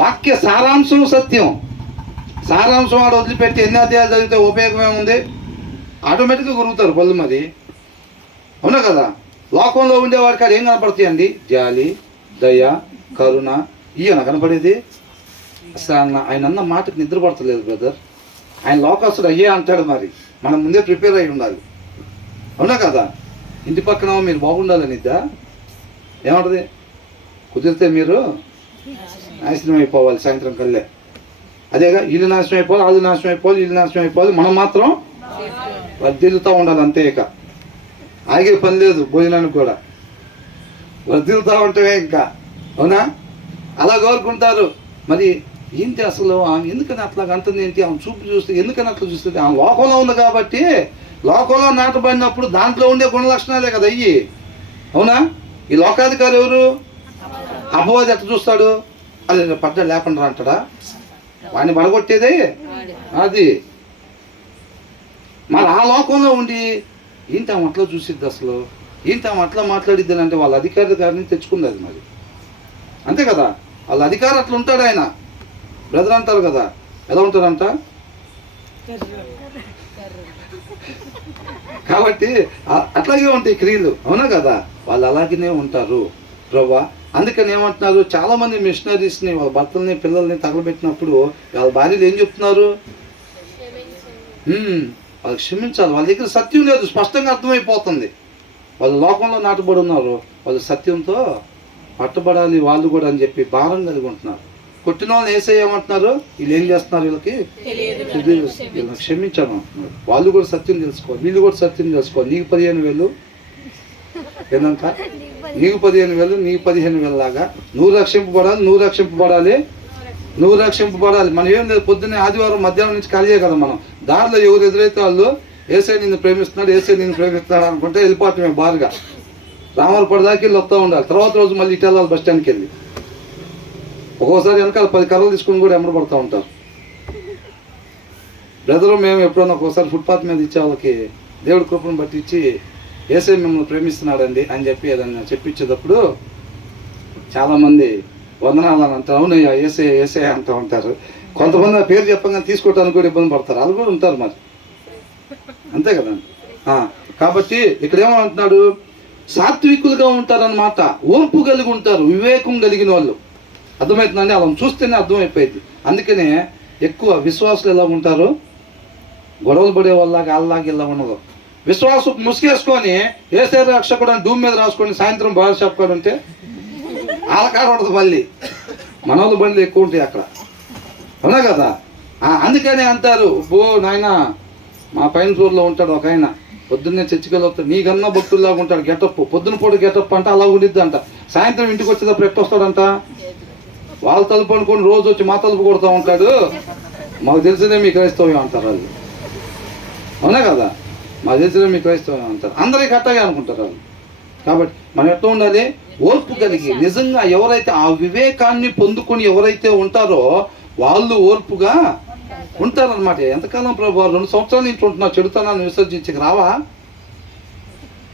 వాక్య సారాంశం సత్యం. సారాంశం వాడు వదిలిపెట్టి ఎన్ని అధ్యాయాలు చదివితే ఉపయోగం ఏముంది? ఆటోమేటిక్గా కొరుకుతారు పళ్ళు మరి. అవునా కదా? లోకంలో ఉండేవాడికి అది ఏం కనపడతాయండి? జాలి, దయ, కరుణ, ఈయన కనపడేది. అసలు ఆయన అన్న మాటకి నిద్ర పడతలేదు బ్రదర్. ఆయన లోకస్తుడు అయ్యే అంటాడు. మరి మనం ముందే ప్రిపేర్ అయి ఉండాలి. అవునా కదా? ఇంటి పక్కన మీరు బాగుండాలని ఇద్దా ఏమంటుంది? కుదిరితే మీరు నాశనం అయిపోవాలి సాయంత్రం కల్లే. అదేగా, ఇల్లు నాశనం అయిపోవాలి, వాళ్ళు నాశనం అయిపోవాలి, ఇల్లు నాశనం అయిపోవాలి, మనం మాత్రం వర్ధిల్లుతూ ఉండాలి అంతే. ఇక ఆగే పని లేదు భోజనానికి కూడా, వర్ధిల్లుతూ ఉంటామే ఇంకా. అవునా? అలా కోరుకుంటారు. మరి ఏంటి అసలు ఆమె ఎందుకని అట్లా అంటుంది ఏంటి, ఆమె చూపు చూస్తే ఎందుకని అట్లా చూస్తుంది? ఆమె లోకంలో ఉంది కాబట్టి, లోకంలో నాటబడినప్పుడు దాంట్లో ఉండే గుణ లక్షణాలే కదా అయ్యి. అవునా? ఈ లోకాధికారి ఎవరు? అపవాది ఎట్లా చూస్తాడు? అది పడ్డా లేకుండా అంటాడా? వాడిని పడగొట్టేదే అది. మరి ఆ లోకంలో ఉండి ఏంటి ఆమె అట్లా చూసిద్ది అసలు, ఏంటి ఆమె అట్లా మాట్లాడిద్ది అంటే వాళ్ళ అధికారి గారిని తెచ్చుకుంది అది. మరి అంతే కదా, వాళ్ళ అధికారి అట్లా ఉంటాడు. ఆయన బ్రదర్ అంటారు కదా, ఎలా ఉంటారంట. కాబట్టి అట్లాగే ఉంటాయి క్రియలు. అవునా కదా, వాళ్ళు అలాగనే ఉంటారు ప్రభా. అందుకని ఏమంటున్నారు, చాలా మంది మిషనరీస్ని వాళ్ళ భర్తల్ని పిల్లల్ని తగలబెట్టినప్పుడు వాళ్ళ భార్యలు ఏం చెప్తున్నారు? వాళ్ళకి క్షమించాలి. వాళ్ళ దగ్గర సత్యం లేదు, స్పష్టంగా అర్థమైపోతుంది. వాళ్ళు లోకంలో నాటబడి ఉన్నారు, వాళ్ళు సత్యంతో పట్టబడాలి వాళ్ళు కూడా అని చెప్పి భారం కలిగి ఉంటున్నారు. కొట్టిన వాళ్ళని ఏసేయమంటున్నారు, వీళ్ళు ఏం చేస్తున్నారు, వీళ్ళకి వీళ్ళని క్షమించాను అంటున్నారు. వాళ్ళు కూడా సత్యం తెలుసుకోవాలి, వీళ్ళు కూడా సత్యం తెలుసుకోవాలి. నీకు 15,000 ఏందంట, నీకు 15,000 నీకు 15,000 లాగా నువ్వు రక్షింపబడాలి, నువ్వు రక్షింపబడాలి. మనం ఏం లేదు, పొద్దున్నే ఆదివారం మధ్యాహ్నం నుంచి కలిగే కదా మనం. దారిలో ఎవరు ఎదురైతే వాళ్ళు ఏసై నిన్ను ప్రేమిస్తున్నాడు అనుకుంటే వెళ్ళిపోవటమే బారుగా. రామరపడి దాకా వెళ్ళి వస్తూ ఉండాలి. తర్వాత రోజు మళ్ళీ ఇటు వెళ్ళాలి, బస్ స్టాండ్కి వెళ్ళి. ఒక్కోసారి వెనకాల 10 కర్రలు తీసుకుని కూడా ఎమ్మడబడుతూ ఉంటారు. బ్రదరు మేము ఎప్పుడన్నా ఒక్కోసారి ఫుట్పాత్ మీద ఇచ్చే వాళ్ళకి దేవుడి కృపను బట్టి ఇచ్చి ఏసై మిమ్మల్ని ప్రేమిస్తున్నాడండి అని చెప్పి ఏదన్నా చెప్పించేటప్పుడు చాలామంది వందనాలు అని అంటారు. అవునయ్యా ఏసే అంటూ ఉంటారు. కొంతమంది ఆ పేరు చెప్పగానే తీసుకోవడానికి కూడా ఇబ్బంది పడతారు, వాళ్ళు కూడా ఉంటారు మరి. అంతే కదండి. కాబట్టి ఇక్కడ ఏమంటున్నాడు, సాత్వికులుగా ఉంటారన్నమాట, ఓర్పు కలిగి ఉంటారు, వివేకం కలిగిన వాళ్ళు. అర్థమవుతుందండి, వాళ్ళని చూస్తేనే అర్థమైపోయింది. అందుకనే ఎక్కువ విశ్వాసులు ఎలా ఉంటారు, గొడవలు పడే వాళ్ళలాగా వాళ్ళలాగా ఇలా ఉండదు. విశ్వాసం ముసుగేసుకొని ఏసే రక్షకుడు అని డూమ్ మీద రాసుకొని సాయంత్రం బాగా చెప్పుకొని ఉంటే వాళ్ళకాడ ఉండదు. మళ్ళీ మన వాళ్ళు బండ్లు ఎక్కువ ఉంటాయి అక్కడ. అవునా కదా. అందుకనే అంటారు, నాయన మా పైన ఫ్లోర్లో ఉంటాడు ఒక ఆయన, పొద్దున్నే చర్చికి వస్తాడు, నీకన్నా భక్తుల్లాగా ఉంటాడు. గెటప్ పొద్దున పూట గెటప్ అంటే అలా ఉండిద్ది అంట. సాయంత్రం ఇంటికి వచ్చేటప్పుడు ఎట్ట వస్తాడంట, వాళ్ళ తలుపు అనుకొని రోజు వచ్చి మా తలుపు కొడుతూ ఉంటాడు. మాకు తెలిసిందే మీ క్రైస్తవ్యం అంటారు వాళ్ళు. అవునా కదా, మాకు తెలిసిందే మీ క్రైస్తవ్యం అంటారు. అందరికీ అట్టగే అనుకుంటారు వాళ్ళు. కాబట్టి మనం ఎట్లా ఉండాలి, ఓర్పు కలిగి. నిజంగా ఎవరైతే ఆ వివేకాన్ని పొందుకొని ఎవరైతే ఉంటారో వాళ్ళు ఓర్పుగా ఉంటారనమాట. ఎంతకాలం ప్రభు, 2 సంవత్సరాలు ఇంట్లో ఉంటున్నావు, చెడుతనాన్ని విసర్జించి రావా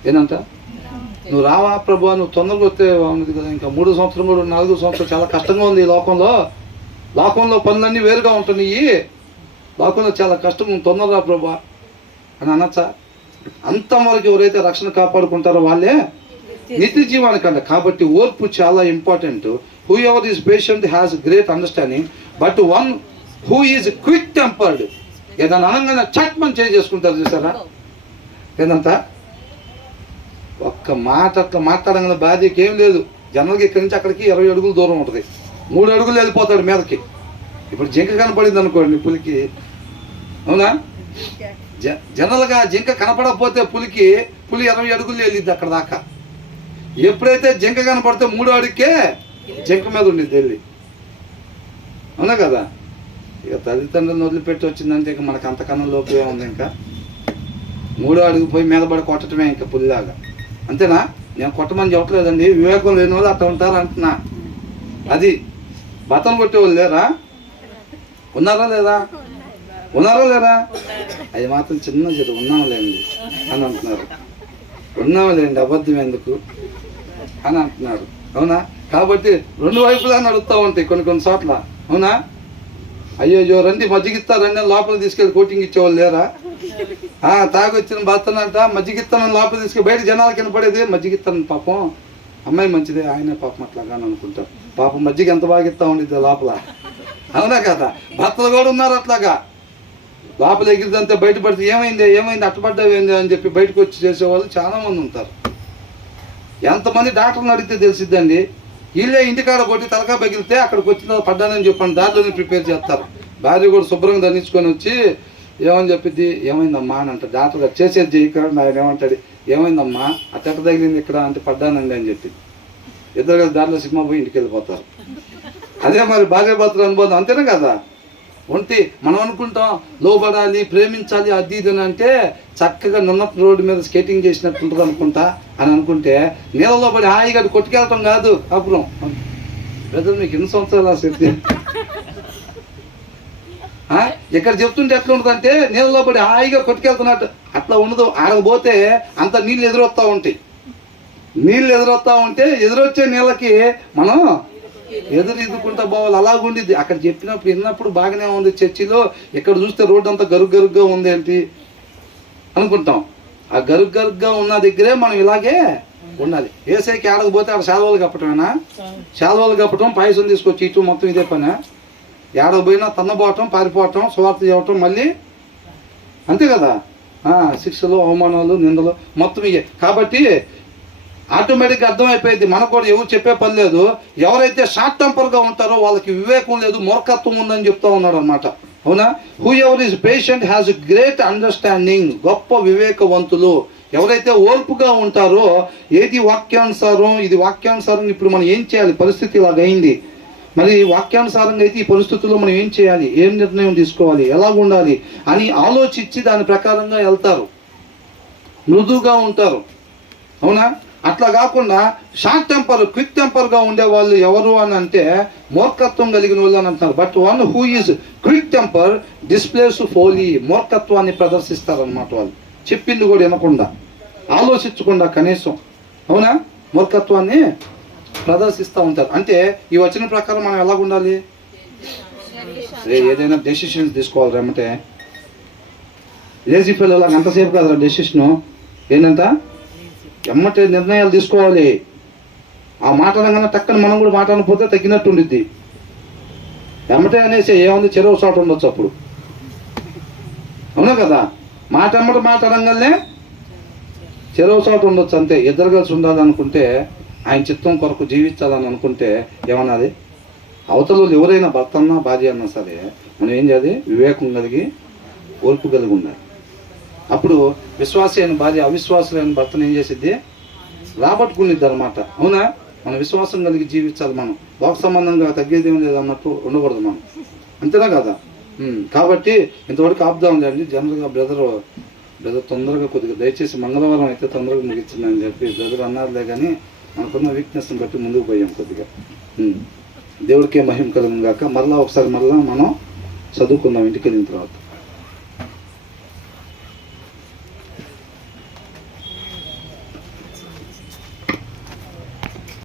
ఏనంట, నువ్వు రావా ప్రభు, నువ్వు తొందరగా వస్తే ఉంది కదా. ఇంకా 3వ సంవత్సరం కూడా 4వ సంవత్సరం చాలా కష్టంగా ఉంది ఈ లోకంలో పనులన్నీ వేరుగా ఉంటున్నాయి, లోకంలో చాలా కష్టం, తొందరగా ప్రభు అని అనొచ్చా? అంతవరకు ఎవరైతే రక్షణ కాపాడుకుంటారో వాళ్ళే నిత్య జీవానికంట. కాబట్టి ఓర్పు చాలా important. Who ever is patient has great understanding, but one who is quick tempered. ఏదైనా అనగానే చట్మని చేసుకుంటారు చూసారా, ఏదంతా ఒక్క మాట అట్లా మాట్లాడగానే బాధ్యకి ఏం లేదు. జనరల్గా ఇక్కడి నుంచి అక్కడికి 20 అడుగులు దూరం ఉంటుంది, 3 అడుగులు వెళ్ళిపోతాడు మీదకి. ఇప్పుడు జింక కనపడింది అనుకోండి పులికి, అవునా, జనరల్గా జింక కనపడకపోతే పులి 20 అడుగులు వెళ్ళిద్ది అక్కడ దాకా. ఎప్పుడైతే జింక కనపడితే 3వ అడుగుకే జింక మీద ఉండిద్ది వెళ్ళి. అవునా కదా. ఇక తల్లిదండ్రులను వదిలిపెట్టి వచ్చిందంటే ఇక మనకు అంతకన్నా లోపే ఉంది. ఇంకా 3వ అడుగు పోయి మీద పడి కొట్టడమే ఇంకా పులిలాగా. అంతేనా? నేను కొట్టమని చెప్పలేదండి, వివేకం లేని వాళ్ళు అట్లా ఉంటారు అంటున్నా. అది బతలు కొట్టేవాళ్ళు లేరా, ఉన్నారా లేదా? అది మాత్రం చిన్న చెడు ఉన్నాంలేండి అని అంటున్నారు. ఉన్నాంలేండి అబద్ధం ఎందుకు అని అంటున్నారు. అవునా. కాబట్టి 2 వైపులా నడుస్తూ ఉంటాయి కొన్ని చోట్ల. అవునా. అయ్యో రండి మజ్జిగిస్తారండి లోపల తీసుకెళ్ళి కోటింగ్ ఇచ్చేవాళ్ళు లేరా? తాగొచ్చిన భర్తనంట మజ్జిగిస్తానని లోపల తీసుకెళ్ళి బయట జనాల కింద పడేది. మజ్జిగిస్తాను పాపం, అమ్మాయి మంచిదే, ఆయన పాపం అట్లాగా అనుకుంటారు. పాపం మజ్జిగ ఎంత బాగా ఇస్తా ఉండిద్ది లోపల. అవునా కదా. భర్తలు కూడా ఉన్నారు అట్లాగా, లోపల ఎగిరిదంతే బయటపడితే ఏమైంది అట్టపడ్డావు ఏంది అని చెప్పి బయటకు వచ్చి చేసేవాళ్ళు చాలామంది ఉంటారు. ఎంతమంది డాక్టర్ని అడిగితే తెలిసిద్దండి వీళ్ళే ఇంటికాడ కొట్టి తలకా పగిలితే అక్కడికి వచ్చిన తర్వాత పడ్డానని చెప్పండి, దాంట్లోనే ప్రిపేర్ చేస్తారు. భార్య కూడా శుభ్రంగా దండించుకొని వచ్చి ఏమని చెప్పిద్ది, ఏమైందమ్మా అని అంటాడు. డాక్టర్ గారు చేసేది చేయకుండా ఆయన ఏమంటాడు, ఏమైందమ్మా ఆ చెట్ట తగిలింది ఇక్కడ అంటే పడ్డానండి అని చెప్పి ఇద్దరు కలిసి దాంట్లో సినిమా పోయి ఇంటికి వెళ్ళిపోతారు. అదే మరి భార్యాభర్తల అనుబంధం అంతేనా కదా. ఒంటి మనం అనుకుంటాం లోబడాలి, ప్రేమించాలి, అది ఇది అని అంటే చక్కగా నున్నపు రోడ్డు మీద స్కేటింగ్ చేసినట్టు ఉంటుంది అనుకుంటా అని అనుకుంటే నీళ్ళలో పడి హాయిగా కొట్టుకెళ్ళటం కాదు కాపురం. బ్రదర్ మీకు ఎన్ని సంవత్సరాలు ఆసక్తి? ఇక్కడ చెప్తుంటే ఎట్లా ఉంటుంది అంటే నీళ్ళలో పడి హాయిగా కొట్టుకెళ్తున్నట్టు అట్లా ఉండదు. ఆడకపోతే అంత నీళ్ళు ఎదురొస్తూ ఉంటాయి. నీళ్ళు ఎదురొస్తూ ఉంటే ఎదురొచ్చే నీళ్ళకి మనం ఎదురుకుంటా పోవాలి. అలాగుండిద్ది. అక్కడ చెప్పినప్పుడు విన్నప్పుడు బాగానే ఉంది చర్చిలో, ఇక్కడ చూస్తే రోడ్డు అంతా గరుగ్గా ఉంది ఏంటి అనుకుంటాం. ఆ గరుగ్గా ఉన్న దగ్గరే మనం ఇలాగే ఉండాలి. ఏసైకి ఆడకపోతే ఆడ శాలువాలు కప్పటమేనా? శాలువాలు కప్పటం, పాయసం తీసుకొచ్చి ఇటు మొత్తం ఇదే పని. ఏడకపోయినా తన్నపోవటం, పారిపోవటం, సువార్త చేయటం మళ్ళీ అంతే కదా. శిక్షలు, అవమానాలు, నిందలు మొత్తం ఇవే. కాబట్టి ఆటోమేటిక్గా అర్థమైపోయింది మనకు కూడా ఎవరు చెప్పే పని లేదు. ఎవరైతే షార్ట్ టెంపర్గా ఉంటారో వాళ్ళకి వివేకం లేదు, మూర్ఖత్వం ఉందని చెప్తా ఉన్నాడు అనమాట. అవునా? Who ever is patient has great understanding. గొప్ప వివేకవంతులు ఎవరైతే ఓర్పుగా ఉంటారో. ఏది వాక్యానుసారం, ఇది వాక్యానుసారం. ఇప్పుడు మనం ఏం చేయాలి? పరిస్థితి ఇలాగ అయింది, మరి వాక్యానుసారంగా అయితే ఈ పరిస్థితుల్లో మనం ఏం చేయాలి, ఏం నిర్ణయం తీసుకోవాలి, ఎలా ఉండాలి అని ఆలోచించి దాని ప్రకారంగా వెళ్తారు, మృదువుగా ఉంటారు. అవునా? అట్లా కాకుండా షార్ట్ టెంపర్, క్విక్ టెంపర్గా ఉండే వాళ్ళు ఎవరు అని అంటే మూర్ఖత్వం కలిగిన వాళ్ళు అని అంటున్నారు. But one who is quick temper displays folly. మూర్ఖత్వాన్ని ప్రదర్శిస్తారనమాట వాళ్ళు. చెప్పింది కూడా వినకుండా, ఆలోచించకుండా కనీసం. అవునా? మూర్ఖత్వాన్ని ప్రదర్శిస్తూ ఉంటారు. అంటే ఈ వచ్చిన ప్రకారం మనం ఎలా ఉండాలి? ఏదైనా డెసిషన్స్ తీసుకోవాలి ఏమంటే లేజీ పిల్లలాగా ఎంతసేపు కదా డెసిషను ఏంటంట ఎమ్మటే నిర్ణయాలు తీసుకోవాలి. ఆ మాట్లాడగానే టక్కని మనం కూడా మాట్లాడకపోతే తగ్గినట్టు ఉండిద్ది. ఎమ్మటే అనేసి ఏముంది, చెరువు చోట ఉండొచ్చు అప్పుడు. అవునా కదా? మాట్లాడగానే చెరువు చోట ఉండొచ్చు అంతే. ఇద్దరు కలిసి ఉండాలనుకుంటే, ఆయన చిత్తం కొరకు జీవించాలని అనుకుంటే ఏమన్నది, అవతల ఎవరైనా భర్త అన్నా భార్య అన్నా సరే మనం ఏం చేయాలి? వివేకం కలిగి, ఓర్పు కలిగి ఉండాలి. అప్పుడు విశ్వాసి అయిన భార్య అవిశ్వాసులైన భర్తను ఏం చేసిద్ది? రాబట్టుకునిద్ది అనమాట. అవునా? మనం విశ్వాసం కలిగి జీవించాలి. మనం లోక సంబంధంగా తగ్గేది ఏం లేదు అన్నట్టు ఉండకూడదు మనం. అంతేనా కదా? కాబట్టి ఇంతవరకు ఆపుదాం లేండి. జనరల్గా బ్రదర్ తొందరగా కొద్దిగా దయచేసి మంగళవారం అయితే తొందరగా ముగించిందని చెప్పి బ్రదర్ అన్నారులే, కానీ మనకున్న వీక్నెస్ని బట్టి ముందుకు పోయాం కొద్దిగా. దేవుడికే మహిమ కలుగును గాక. మరలా ఒకసారి మనం చదువుకుందాం ఇంటికి వెళ్ళిన తర్వాత.